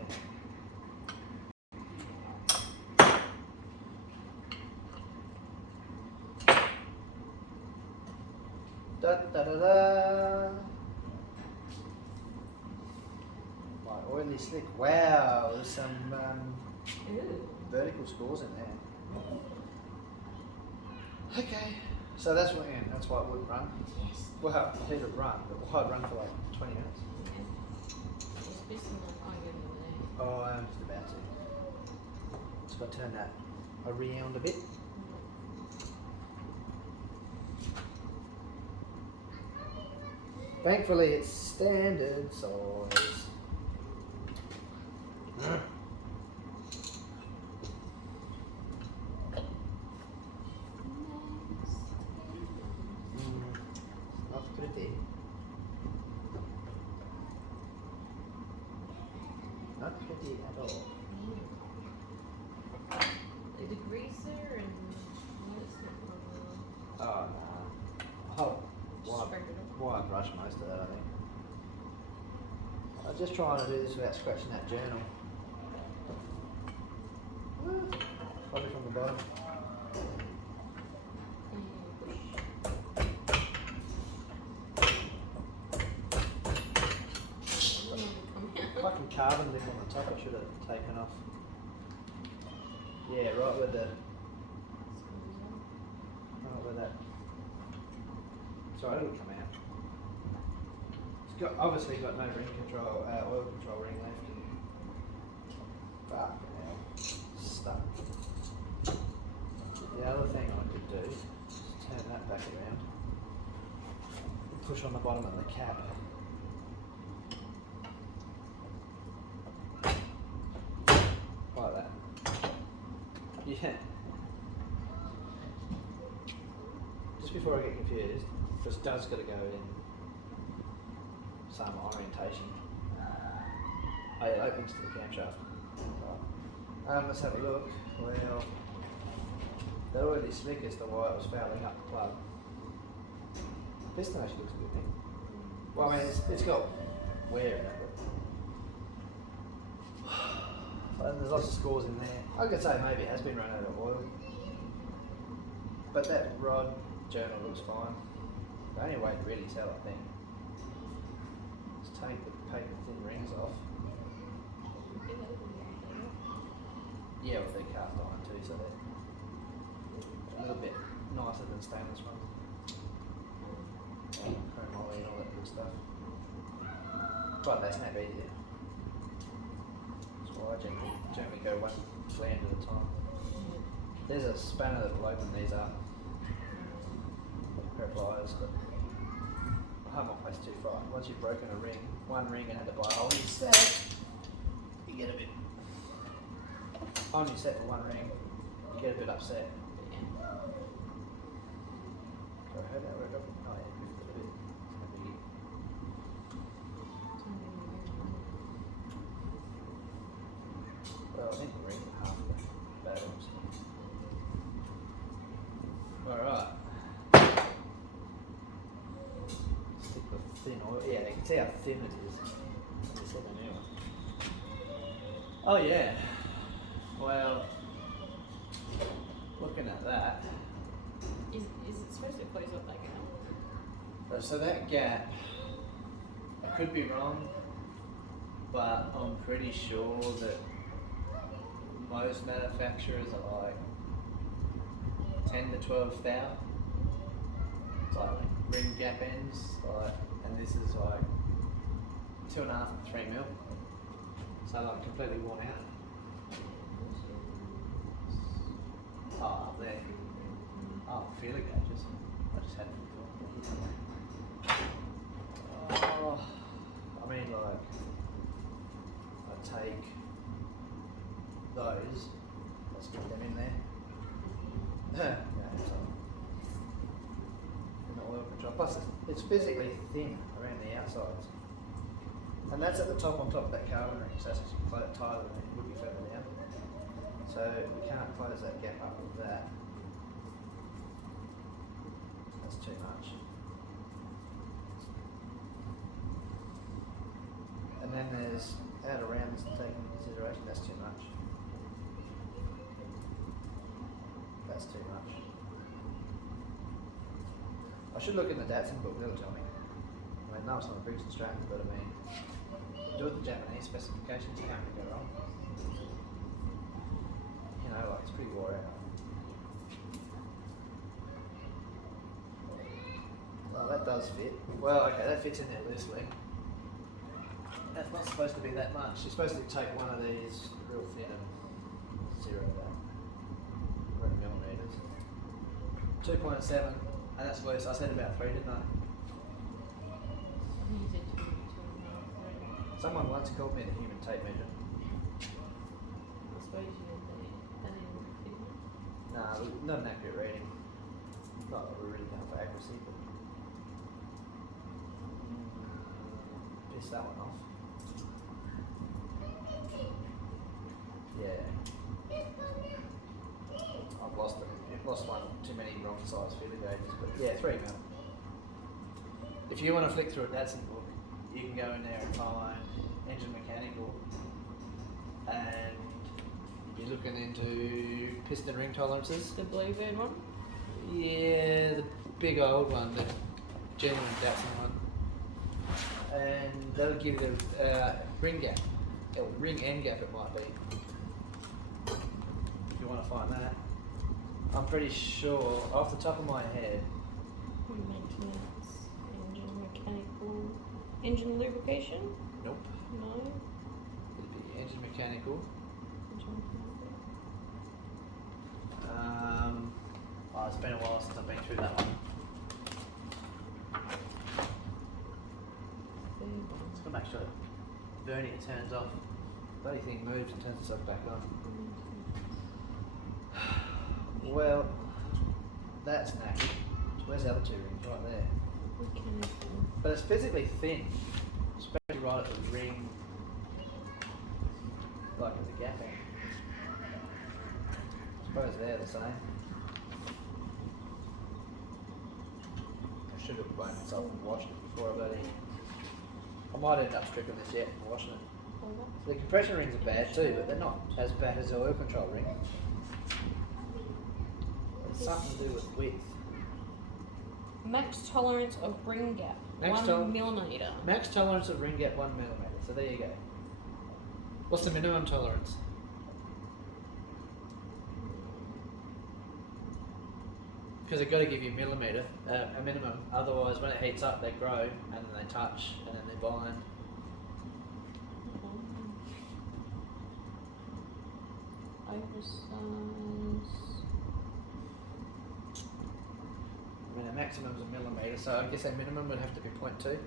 Da da da da. Right, oily slick. Wow, there's some Ooh. vertical scores in there. Okay, so that's what. Yeah, that's why it wouldn't run. Yes. Well, it would run, but why it'd run for like 20 minutes? Yeah. It's pissing like I get over there. Oh, I'm just about to. Just got to turn that around a bit. Thankfully, it's standard size. Not pretty. Not pretty at all. The degreaser and what is it? Oh, no. Oh, Spread it why brush most of that, I think. I'm just trying to do this without scratching that journal. Probably from the bottom. Fucking carbon lip on the top, I should have taken off. Yeah, right with the. Right with that. Sorry, it'll come out. It's got obviously got no ring control, oil control ring left. Fuck hell. Stuck. The other thing I could do is turn that back around. Push on the bottom of the cap. Like that. Yeah. Just before I get confused, this does got to go in some orientation. Oh yeah, openings to the camshaft. Let's have a look. Well, they're already slick as to why it was fouling up the plug. Piston actually looks a good thing. Well, I mean, it's got wear in it, but there's lots of scores in there. I could say maybe it has been run out of oil, but that rod journal looks fine. The only way to really tell, I think, is take the paper thin rings off. Yeah, with they're cast iron too, so they're a little bit nicer than stainless ones. Chromoly and all that good stuff. But they snap easier. That's why I generally go one flange at a time. There's a spanner that will open these up. With a pair of pliers, but I'm always too frightened. Once you've broken a ring, one ring and had to buy a whole new set, you get a bit. Whole new set for one ring, you get a bit upset. So how about where I got? Oh yeah, moved it a bit. It's no biggie. Well, I think the rings are half the bad ones. Alright. Stick with thin oil. Yeah, you can see how thin it is. It's like a new one. Oh yeah. Well, looking at that. Is it supposed to close up that gap? So that gap, I could be wrong, but I'm pretty sure that most manufacturers are like 10 to 12 thou. like ring gap ends, like, and this is like 2.5 to 3 mil. So like completely worn out. Oh, up there. Oh, feeler gauges. I just had them before. Oh, I mean, like, I take those, I stick them in there. Yeah, so in the oil control. Plus, it's physically thin around the outsides. And that's at the top, on top of that carbon ring, so that's actually quite tighter than it would be further down. So we can't close that gap up with that. That's too much. And then there's out around this to take into consideration, that's too much. That's too much. I should look in the Datsun book, that'll tell me. I mean, no, it's not a Briggs and Stratton, but I mean, do it the Japanese specifications, you can't really go wrong. You know, like, it's pretty wore out. Well, that does fit. Well, okay, that fits in there loosely. That's not supposed to be that much. You're supposed to take one of these real thin and zero that. 100 millimeters. 2.7, and that's loose. I said about 3, didn't I? You said 2, 2.5, 3. Someone once called me the human tape measure. I suppose you meant that didn't fit. Nah, not an accurate reading. Not that we're really going for accuracy, but piss that one off. Yeah. I've lost it. I've lost one. Too many wrong size feeler gauges, but yeah, 3 mil. If you want to flick through a Datsun book, you can go in there and find engine mechanical, and you're looking into piston ring tolerances. The bluebird one? Yeah, the big old one, the genuine Datsun one, and that'll give you the ring gap, or ring end gap it might be. If you want to find that, I'm pretty sure off the top of my head. Maintenance, engine mechanical, engine lubrication? Nope. No. It'd be engine mechanical. Engine Oh, it's been a while since I've been through that one. mechanical. Just gotta make sure the vernier turns off. Bloody thing moves and turns itself back on. Well, that's knackered. So where's the other 2 rings? Right there. Mechanical. But it's physically thin, especially right at the ring, like at the gap end. I suppose they're the same. I should have blown myself and washed it before I bloody. I might end up stripping this yet and washing it. So the compression rings are bad too, but they're not as bad as the oil control ring. It's something to do with width. Max tolerance of ring gap, Max 1 millimeter. Max tolerance of ring gap 1 millimeter. So there you go. What's the minimum tolerance? Because they've got to give you a millimeter, a minimum. Otherwise, when it heats up, they grow and then they touch and then they bind. Oversize. I mean, a maximum is a millimeter, so I guess a minimum would have to be 0.2.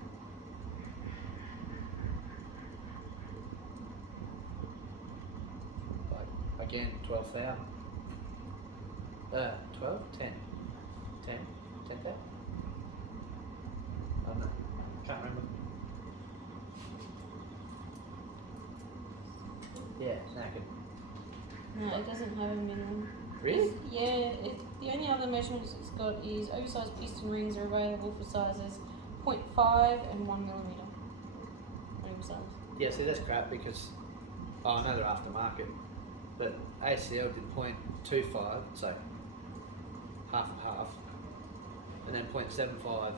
Like, again, 12 thou. 12? 10. 10? 10 thou? I don't know. Can't remember. Yeah, knackered. No, it doesn't have a minimum. Really? Yeah, the only other measurements it's got is oversized piston rings are available for sizes 0.5 and 1 millimeter. Oversized. Yeah, see, that's crap because, I know they're aftermarket, but ACL did 0.25, so half and half, and then 0.75,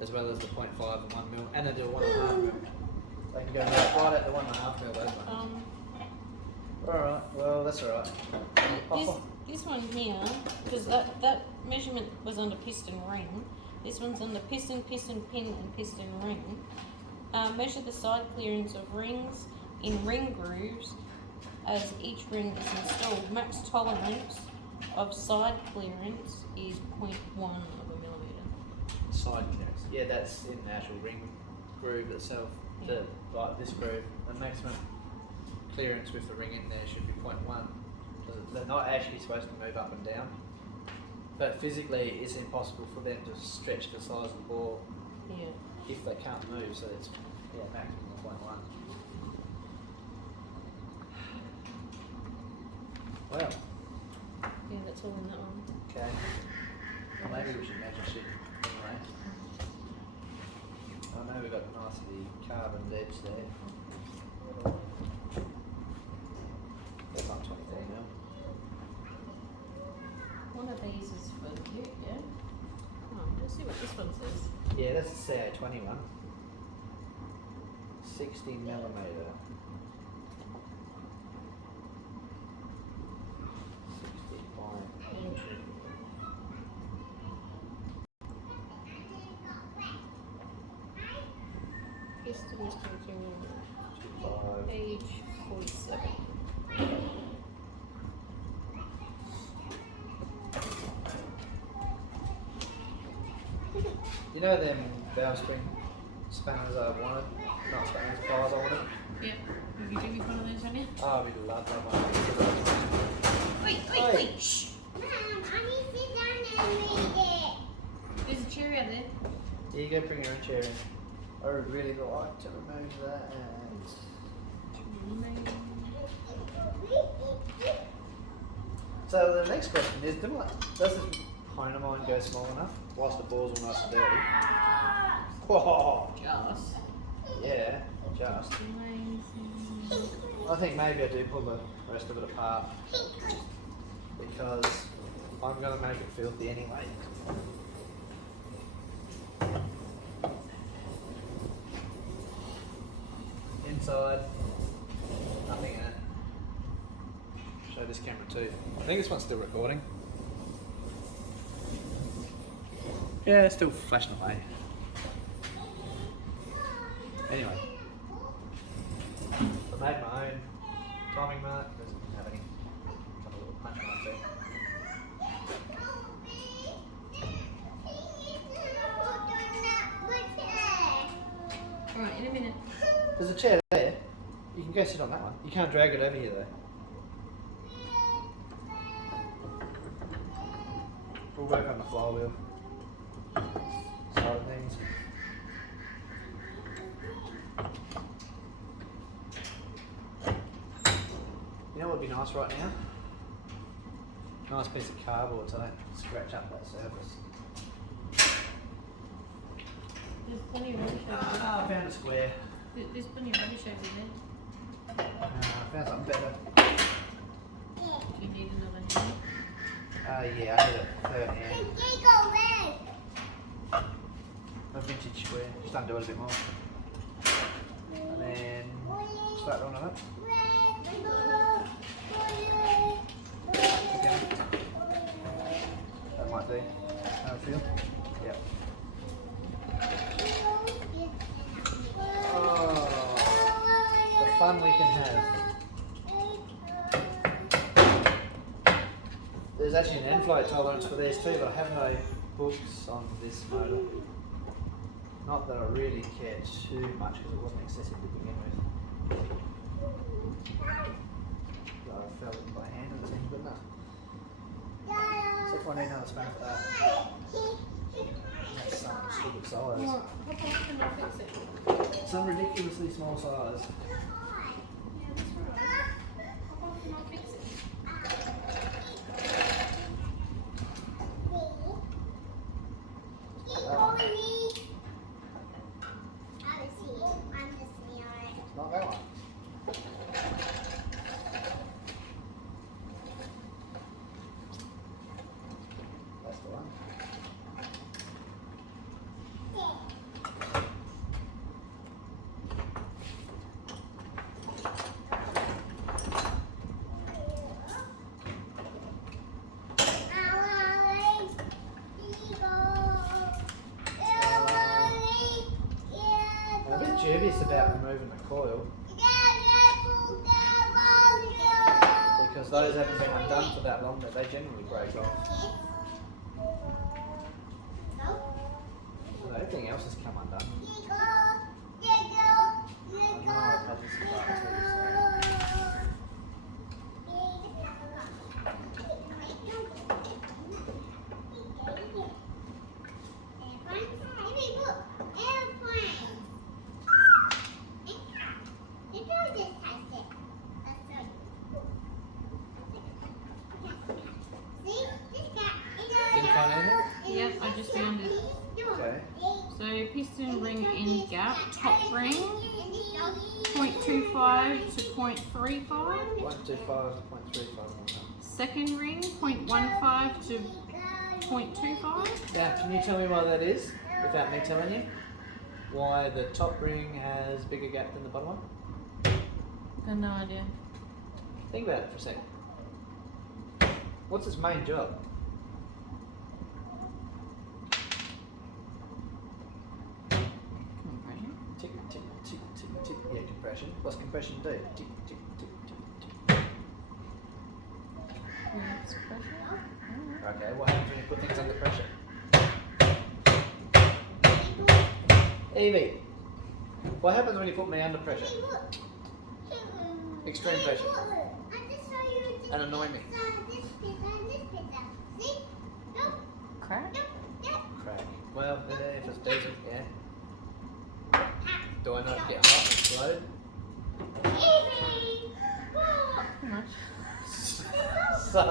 as well as the 0.5 and 1 mil, and they do a 1.5 mil. They can go right at the 1.5 mil, those ones. Alright, well, that's alright. This one here, because that measurement was under piston ring. This one's under piston, piston pin, and piston ring. Measure the side clearance of rings in ring grooves as each ring is installed. Max tolerance of side clearance is 0.1 of a millimetre. Side clearance. Yeah, that's in the actual ring groove itself. Yeah. Like this groove, the maximum clearance with the ring in there should be 0.1. They're not actually supposed to move up and down, but physically it's impossible for them to stretch the size of the ball Yeah. if they can't move. So it's maximum of 0.1. Well, Yeah, that's all in that one. okay. Well, maybe we should measure shit anyway. I know we've got a nicely carbon edge there. That's not 24 mil. One of these is for you, yeah? Oh, let's see what this one says. Yeah, that's a CA21. 60 millimetre. 65 inch. Piston restriction, 25. page 47. You know them valve spring spanners I wanted? Not spanners, pliers I wanted? Yeah. Would you give me one of those, Anya? Oh, we'd love that one. Wait, Hey. wait! Shh! Mom, I need to sit down and read it. There's a chair out there. Yeah, you go bring your own chair in. I would really like to remove that and... So the next question is, does this hone of mine go small enough whilst the ball's all nice and dirty? Whoa! Just. Yeah, just. I think maybe I do pull the rest of it apart because I'm going to make it filthy anyway. Inside, nothing in it. Show this camera too. I think this one's still recording. Yeah, it's still flashing away. Anyway, I made my own timing mark. Doesn't have any. Got a little punch mark there. Alright, in a minute. There's a chair there. You can go sit on that one. You can't drag it over here though. We'll work on the flywheel side of things. You know what would be nice right now? Nice piece of cardboard so I don't scratch up that surface. There's plenty of rubbish over there. Ah, I found a square. There's plenty of rubbish over there. I found something better. Do you need another hand? Yeah, I need a third hand. A vintage square. Just undo it a bit more. And then start on it. Okay. That might do. How I feel? Yep. Oh, the fun we can have. There's actually an end flow tolerance for these too, but I have no books on this motor. Not that I really care too much because it wasn't excessive to begin with. I felt it by hand and it seemed good enough. Except for I need another spanner for that. That's some stupid size. Alright, hop off and I'll fix it. Some ridiculously small size. Yeah, that's right. Hop off and I'll fix it. Not that one. That's the one. without removing the coil, because those haven't been undone for that long that they generally break off. So everything else has come undone. I know I've had this apart too, so. Didn't find anything? Yep, I just found it. Okay. So piston ring end gap, top ring, 0.25 to 0.35. 0.25 to 0.35. Second ring, 0.15 to 0.25. Now, can you tell me why that is, without me telling you? Why the top ring has bigger gap than the bottom one? Got no idea. Think about it for a second. What's its main job? Compression. Tick, tick, tick, tick, tick. Yeah, compression. What's compression do? Tick, tick, tick, tick, tick. It's pressure. Okay, what happens when you put things under pressure? Evie, what happens when you put me under pressure? Extreme pressure. And annoy me. Crack. Crack. Well, if it's diesel, yeah. Do I not get hot and explode? Pretty much. So,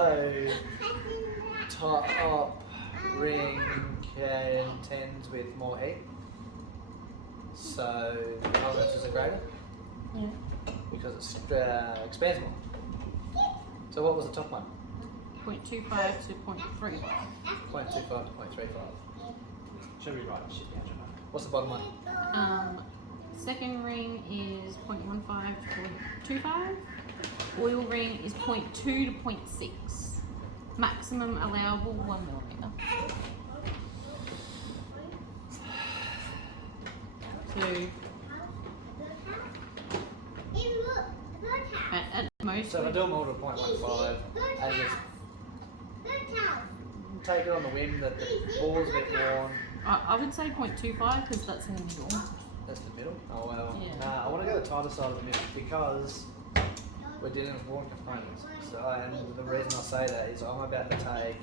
top ring contends with more heat. So, the tolerances are greater Yeah. because it expands more. So, what was the top one? 0.25 to 0.35. 0.25 to 0.35. Should we write this shit down, shouldn't I? What's the bottom one? Second ring is 0.15 to 0.25. Oil ring is 0.2 to 0.6. Maximum allowable 1 millimeter. So at most, So, if I do them all to 0.15, and just take it on the whim that the ball's a bit worn. I would say 0.25 because that's in the middle. That's the middle? Oh well. Yeah. Nah, I want to go the tighter side of the middle because we're dealing with worn components. So, and the reason I say that is I'm about to take,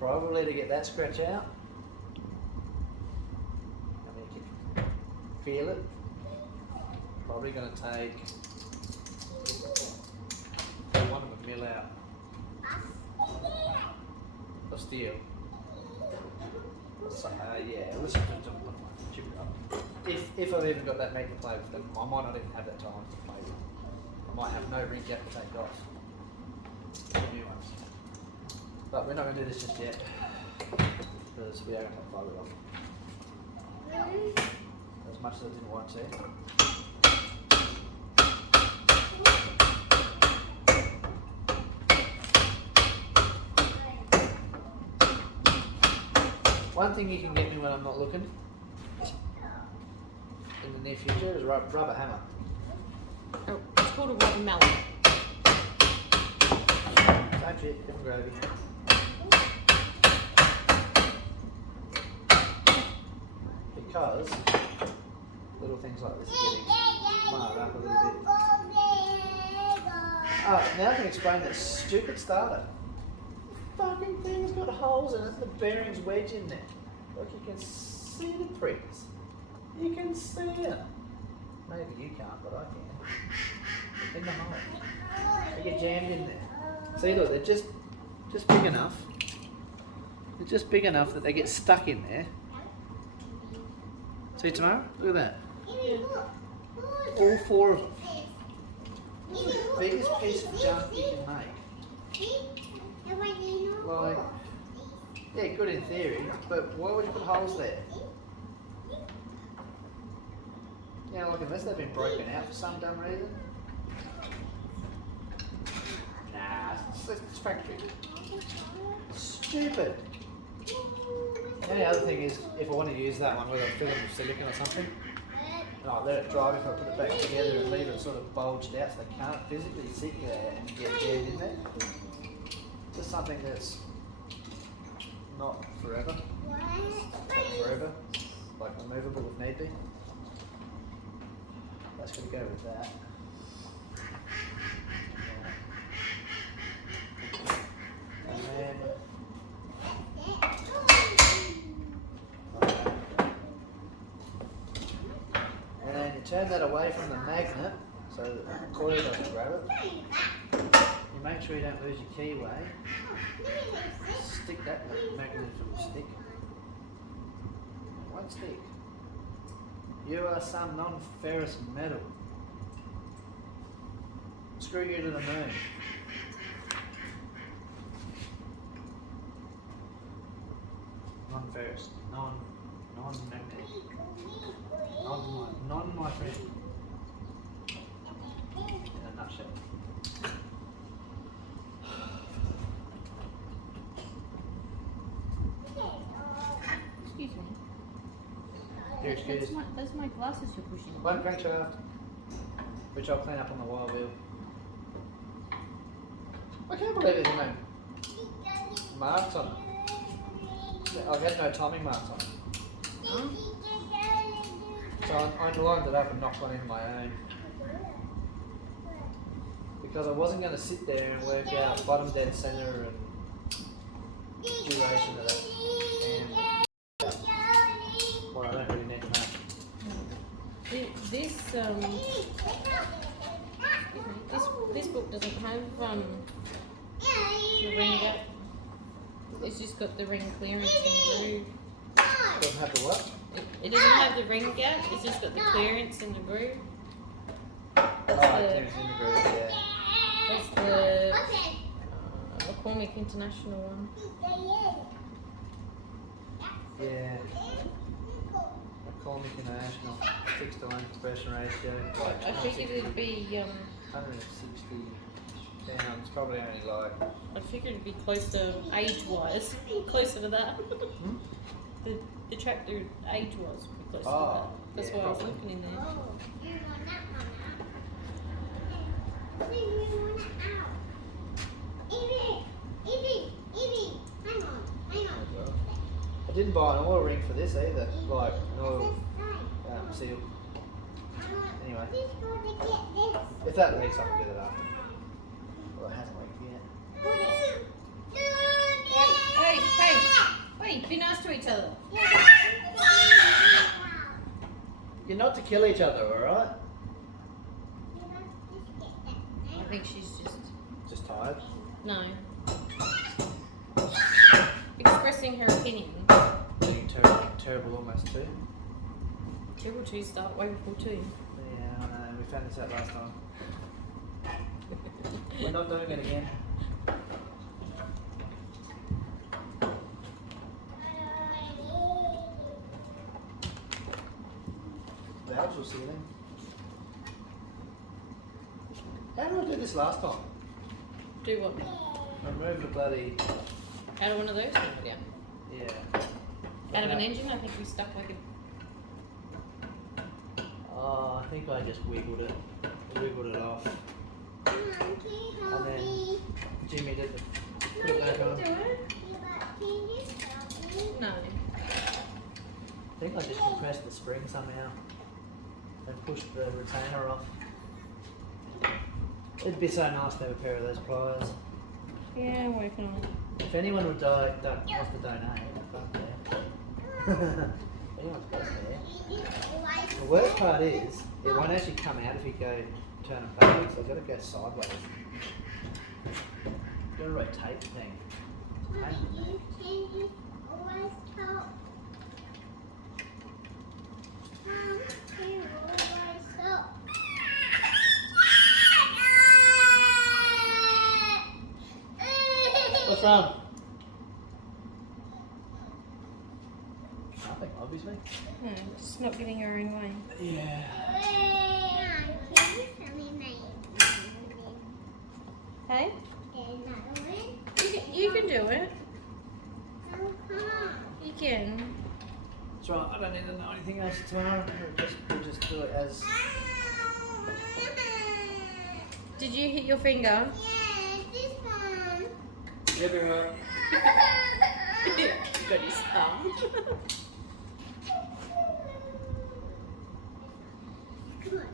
probably to get that scratch out. I mean, you can feel it. Probably going to take 1 of a mil out of steel. So, yeah, let's just chip it up. If I've even got that mag to play with them, I might not even have that time to play with them. I might have no ring gap to take off. The new ones. But we're not going to do this just yet. Because we are going to have to fibre it off. As much as I didn't want to. One thing you can get me when I'm not looking in the near future is a rubber hammer. Oh, it's called a rubber mallet. Same shit, different gravity. Because little things like this are getting marred up a little bit. Oh, now I can explain that stupid starter. Fucking thing's got holes in it, the bearing's wedged in there. Like you can see the pricks. You can see it. Maybe you can't, but I can. In the hole. They get jammed in there. See, look, they're just big enough. They're just big enough that they get stuck in there. See tomorrow? Look at that. All 4 of them. The biggest piece of junk you can make. Like, yeah, good in theory, but why would you put holes there? Yeah, like unless they've been broken out for some dumb reason. Nah, it's factory. Stupid. And the other thing is, if I want to use that one, whether I fill it with silicone or something, and I let it dry before I put it back together and leave it sort of bulged out so they can't physically sit there and get jammed in there. Just something that's not forever. Not forever. Like removable if need be. That's going to go with that. And then you turn that away from the magnet so that the coil doesn't grab it. You make sure you don't lose your keyway. Stick that magnet into the stick. One stick. You are some non-ferrous metal. Screw you to the moon. Non-ferrous. Non-magnetic. Non my friend. In a nutshell. Excuse me. You're excused. Those are my glasses you're pushing. One crankshaft, which I'll clean up on the wire wheel. I can't believe there's no marks on it. I had no timing marks on it. Huh? So I lined it up and knocked one in my own. Because I wasn't going to sit there and work out bottom dead center and duration of that. And well, I don't really need to know. This book doesn't have the ring gap. It's just got the ring clearance and groove. Doesn't have the what? It doesn't have the ring gap. It's just got the clearance and the groove. Clearance in the groove, yeah. That's the McCormick International one. Yeah. McCormick International, 6-to-1 compression ratio. Like I figured it'd be 160 pounds, probably only like. I figured it'd be closer age-wise, closer to that. The tractor age-wise would be closer to that. That's why I was looking in there. I didn't buy an oil ring for this either, like an oil seal. Anyway, if that leaks, I can get it after. Well, it hasn't leaked yet. Hey, be nice to each other. You're not to kill each other, alright? I think she's Just tired? no. Expressing her opinion. Getting terrible almost too. Terrible 2 start way before 2. Yeah, I know, we found this out last time. We're not doing it again. Valves or sealing. How did I do this last time? Do what? Remove the bloody. Out of one of those? Yeah. Yeah. Out of an engine, I think we stuck like a. Oh, I think I just wiggled it off. And then Jimmy did put it back on. No. I think I just compressed the spring somehow and pushed the retainer off. It'd be so nice to have a pair of those pliers. Yeah, I'm working on it. If anyone would wants to donate, fuck yeah. Anyone's got a pair. The worst part is, it won't actually come out if you go turn it back, so I've got to go sideways. Got to rotate the thing. It's a pain in the neck. What's wrong? Nothing, obviously. Just not getting her own way. Yeah. Hey? You can do it. You can. That's right, I don't need to know anything else tomorrow. We'll just do it as. Did you hit your finger? Yeah, this one. Yeah, they're right. He's got his thumb. Come on.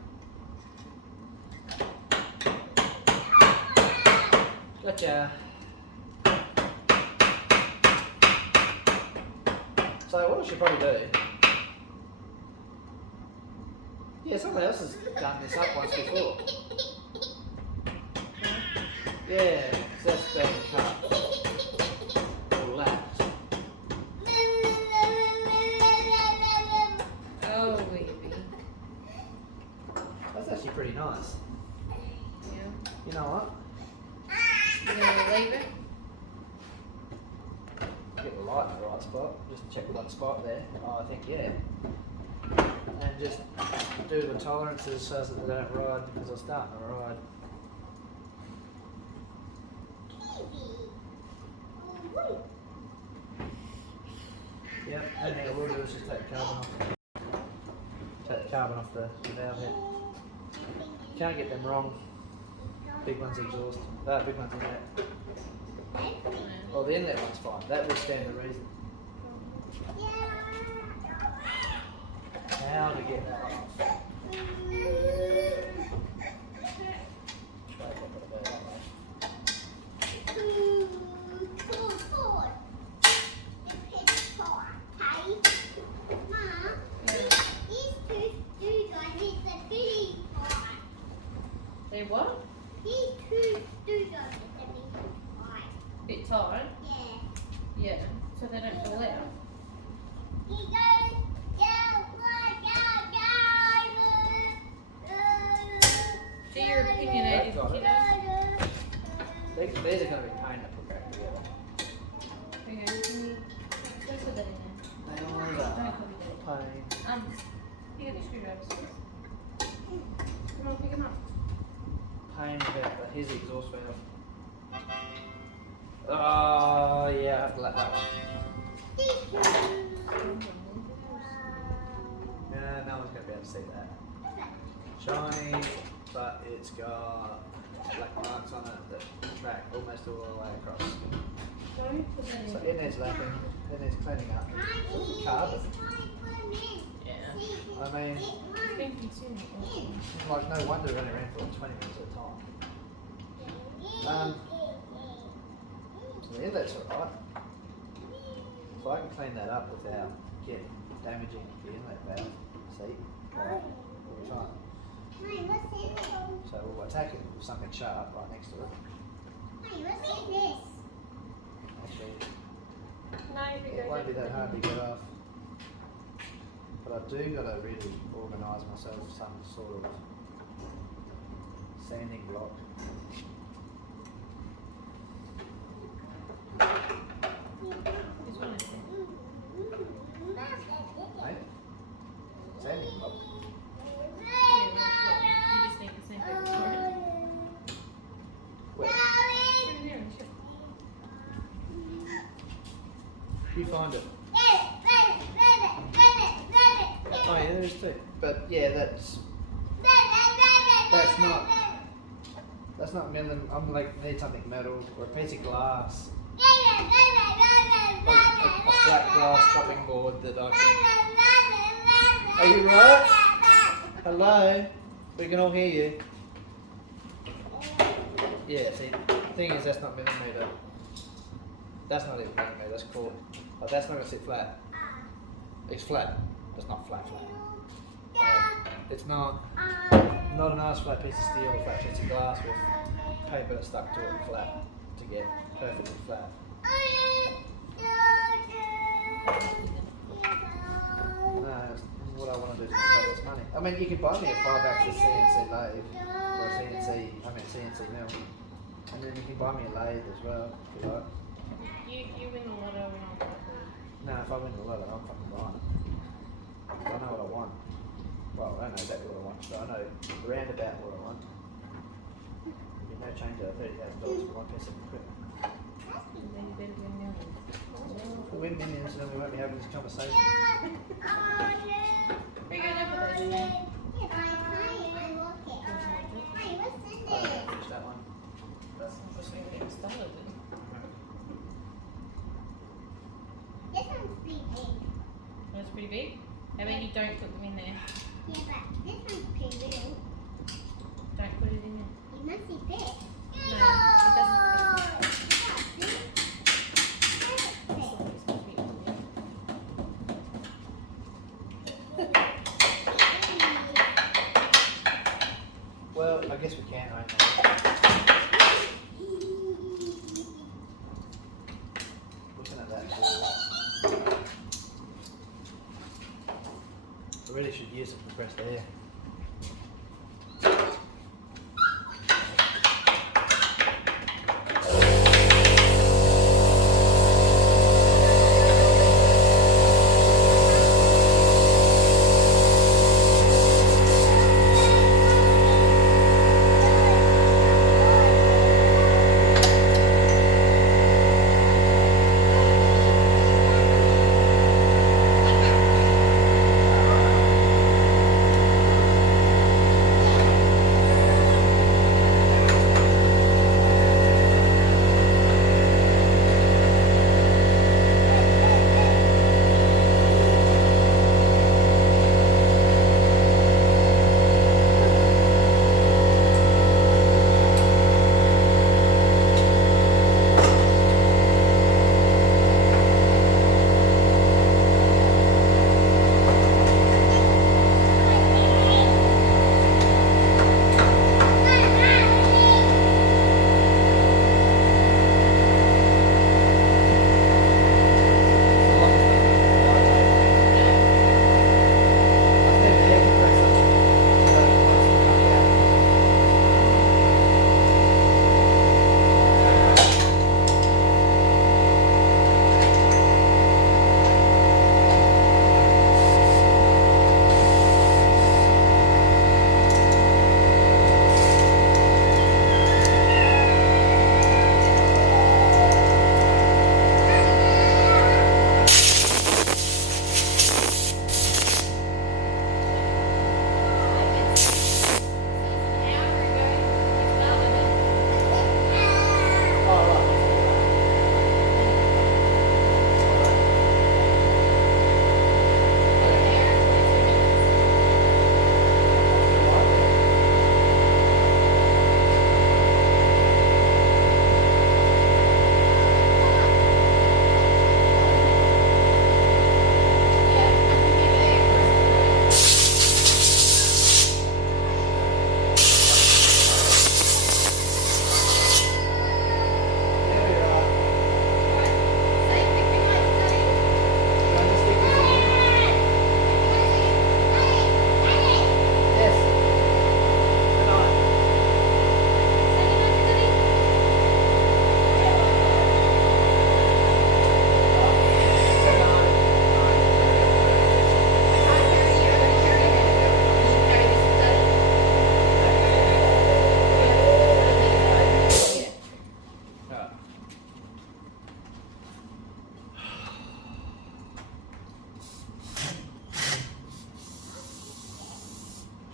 Gotcha. So what I should probably do? Yeah, someone else has done this up once before. Yeah, so that's been cut or lapped. Oh, baby. That's actually pretty nice. Yeah. You know what? You gonna leave it? Get the light in the right spot. Just check one spot there. Oh, I think yeah. And just do the tolerances so that they don't ride because they're starting to ride. Yep, and then what we'll do is just take the carbon off. Take the carbon off the valve head. Can't get them wrong. Big one's exhaust. Big one's inlet. Well, the inlet one's fine. That will stand the reason. How to get that off? Try to get it about that way. They what? Bit tight? Yeah. So they don't fall out? So you're opinionated, Got it. kiddo. These are going to be pain to put back together. Okay, can you go put that in there? They Don't always are copy that. pain. You got the screwdrivers, please. Come on, pick them up. Pain about his exhaust valve. Oh, yeah, I have to let that one. Yeah, no one's going to be able to see that. Shiny, but it's got black marks on it that track almost all the way across. Don't put that in. So it needs lapping, it needs cleaning up. It's carbon. Yeah. I mean, It's been consumed. like no wonder it only ran for 20 minutes at a time. So the inlet's alright. So I can clean that up without getting damaging the inlet valve. See? We'll be fine. So we'll attack it with something sharp right next to it. Actually, it won't be that hard to get off. But I do gotta really organise myself with some sort of sanding block. This one is there. Mate? Sanding block? Yeah, you just need the same thing. Where? In there, sure. You find it. Oh yeah, there is too. But yeah, that's not metal. I'm like need something metal or a piece of glass. Like a flat glass chopping board that I can. Are you right? Hello? We can all hear you. Yeah, see, the thing is that's not millimetre. That's not even millimetre, that's cool. Like, that's not going to sit flat. It's flat. It's not flat. It's not a nice flat piece of steel or flat piece of glass with paper stuck to it flat to get perfectly flat. No, what I want to do is make all this money. I mean, you can buy me a 5-axis CNC lathe or a CNC mill, and then you can buy me a lathe as well if you like. You win the lotto and I'll buy No, if I win the lotto, I'm fucking buying it. 'Cause I know what I want. Well, I don't know exactly what I want, but I know round about what I want. You can to change that $30,000 for one piece of equipment. Then you better win millions. If we win millions, then we won't be having this conversation. We're gonna put those in there. I don't finish that one. But Sounds like we're getting started then. This one's pretty big. That's pretty big. How about you don't put them in there? Yeah, but this one's pretty big. Don't put it in there. You must see fit. No, it doesn't fit. Fit. It's always gonna be on there. well, I guess we can, right? Looking at that, I really should use a compressed air.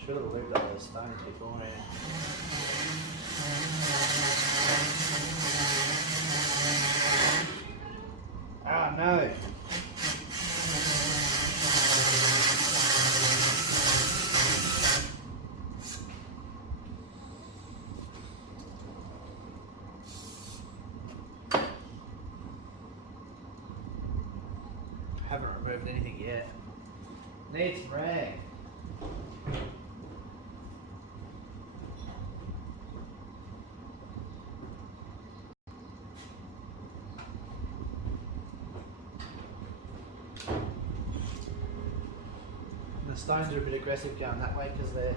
Should have left all those stones beforehand. Ah, no. Haven't removed anything yet. Need some rag. The stones are a bit aggressive going that way because they've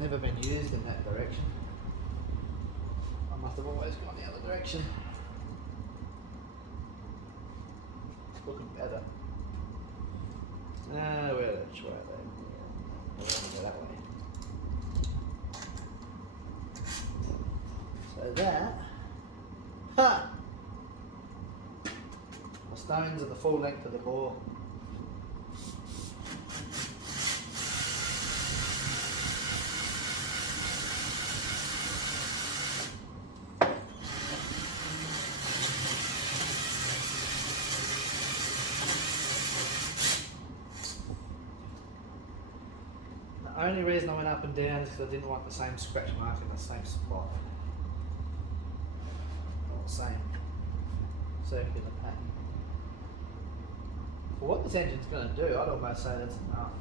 never been used in that direction. I must have always gone the other direction. It's looking better. Which way are they? I want to go that way. of that. Ha! The stones are the full length of the bore. The only reason I went up and down is because I didn't want the same scratch mark in the same spot. Or the same circular pattern. For what this engine's going to do, I'd almost say that's enough.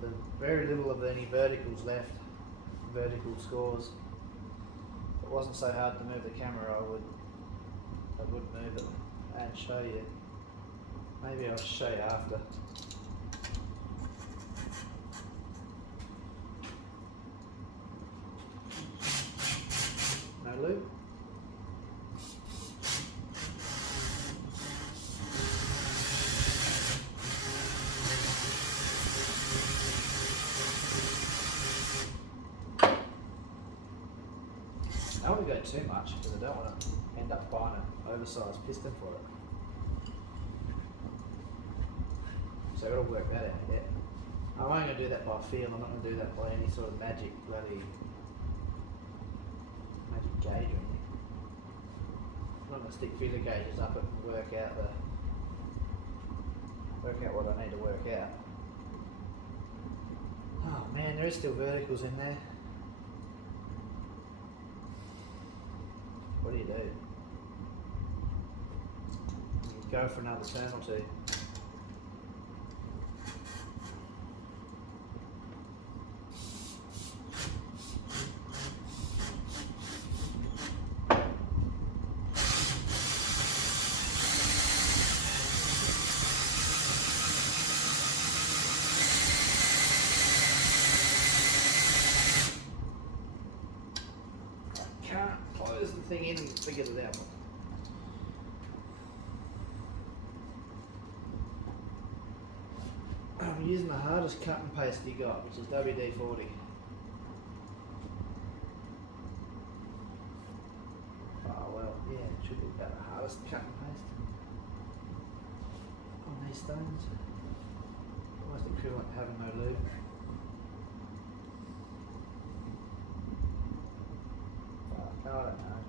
There's very little of any verticals left, vertical scores. If it wasn't so hard to move the camera, I would move it and show you. Maybe I'll show you after. No loop. I don't want to go too much because I don't want to end up buying an oversized piston for it. So I've got to work that out yet. I'm only going to do that by feel, I'm not going to do that by any sort of magic gauge or anything. I'm not going to stick feeler gauges up it and work out what I need to work out. Oh man, there is still verticals in there. What do? You go for another turn or two. Can't close the thing in and figure it out. I'm using the hardest cut and paste you got, which is WD-40. Oh well, yeah, it should be about the hardest cut and paste on these stones. Almost equivalent to having no lube. I don't know.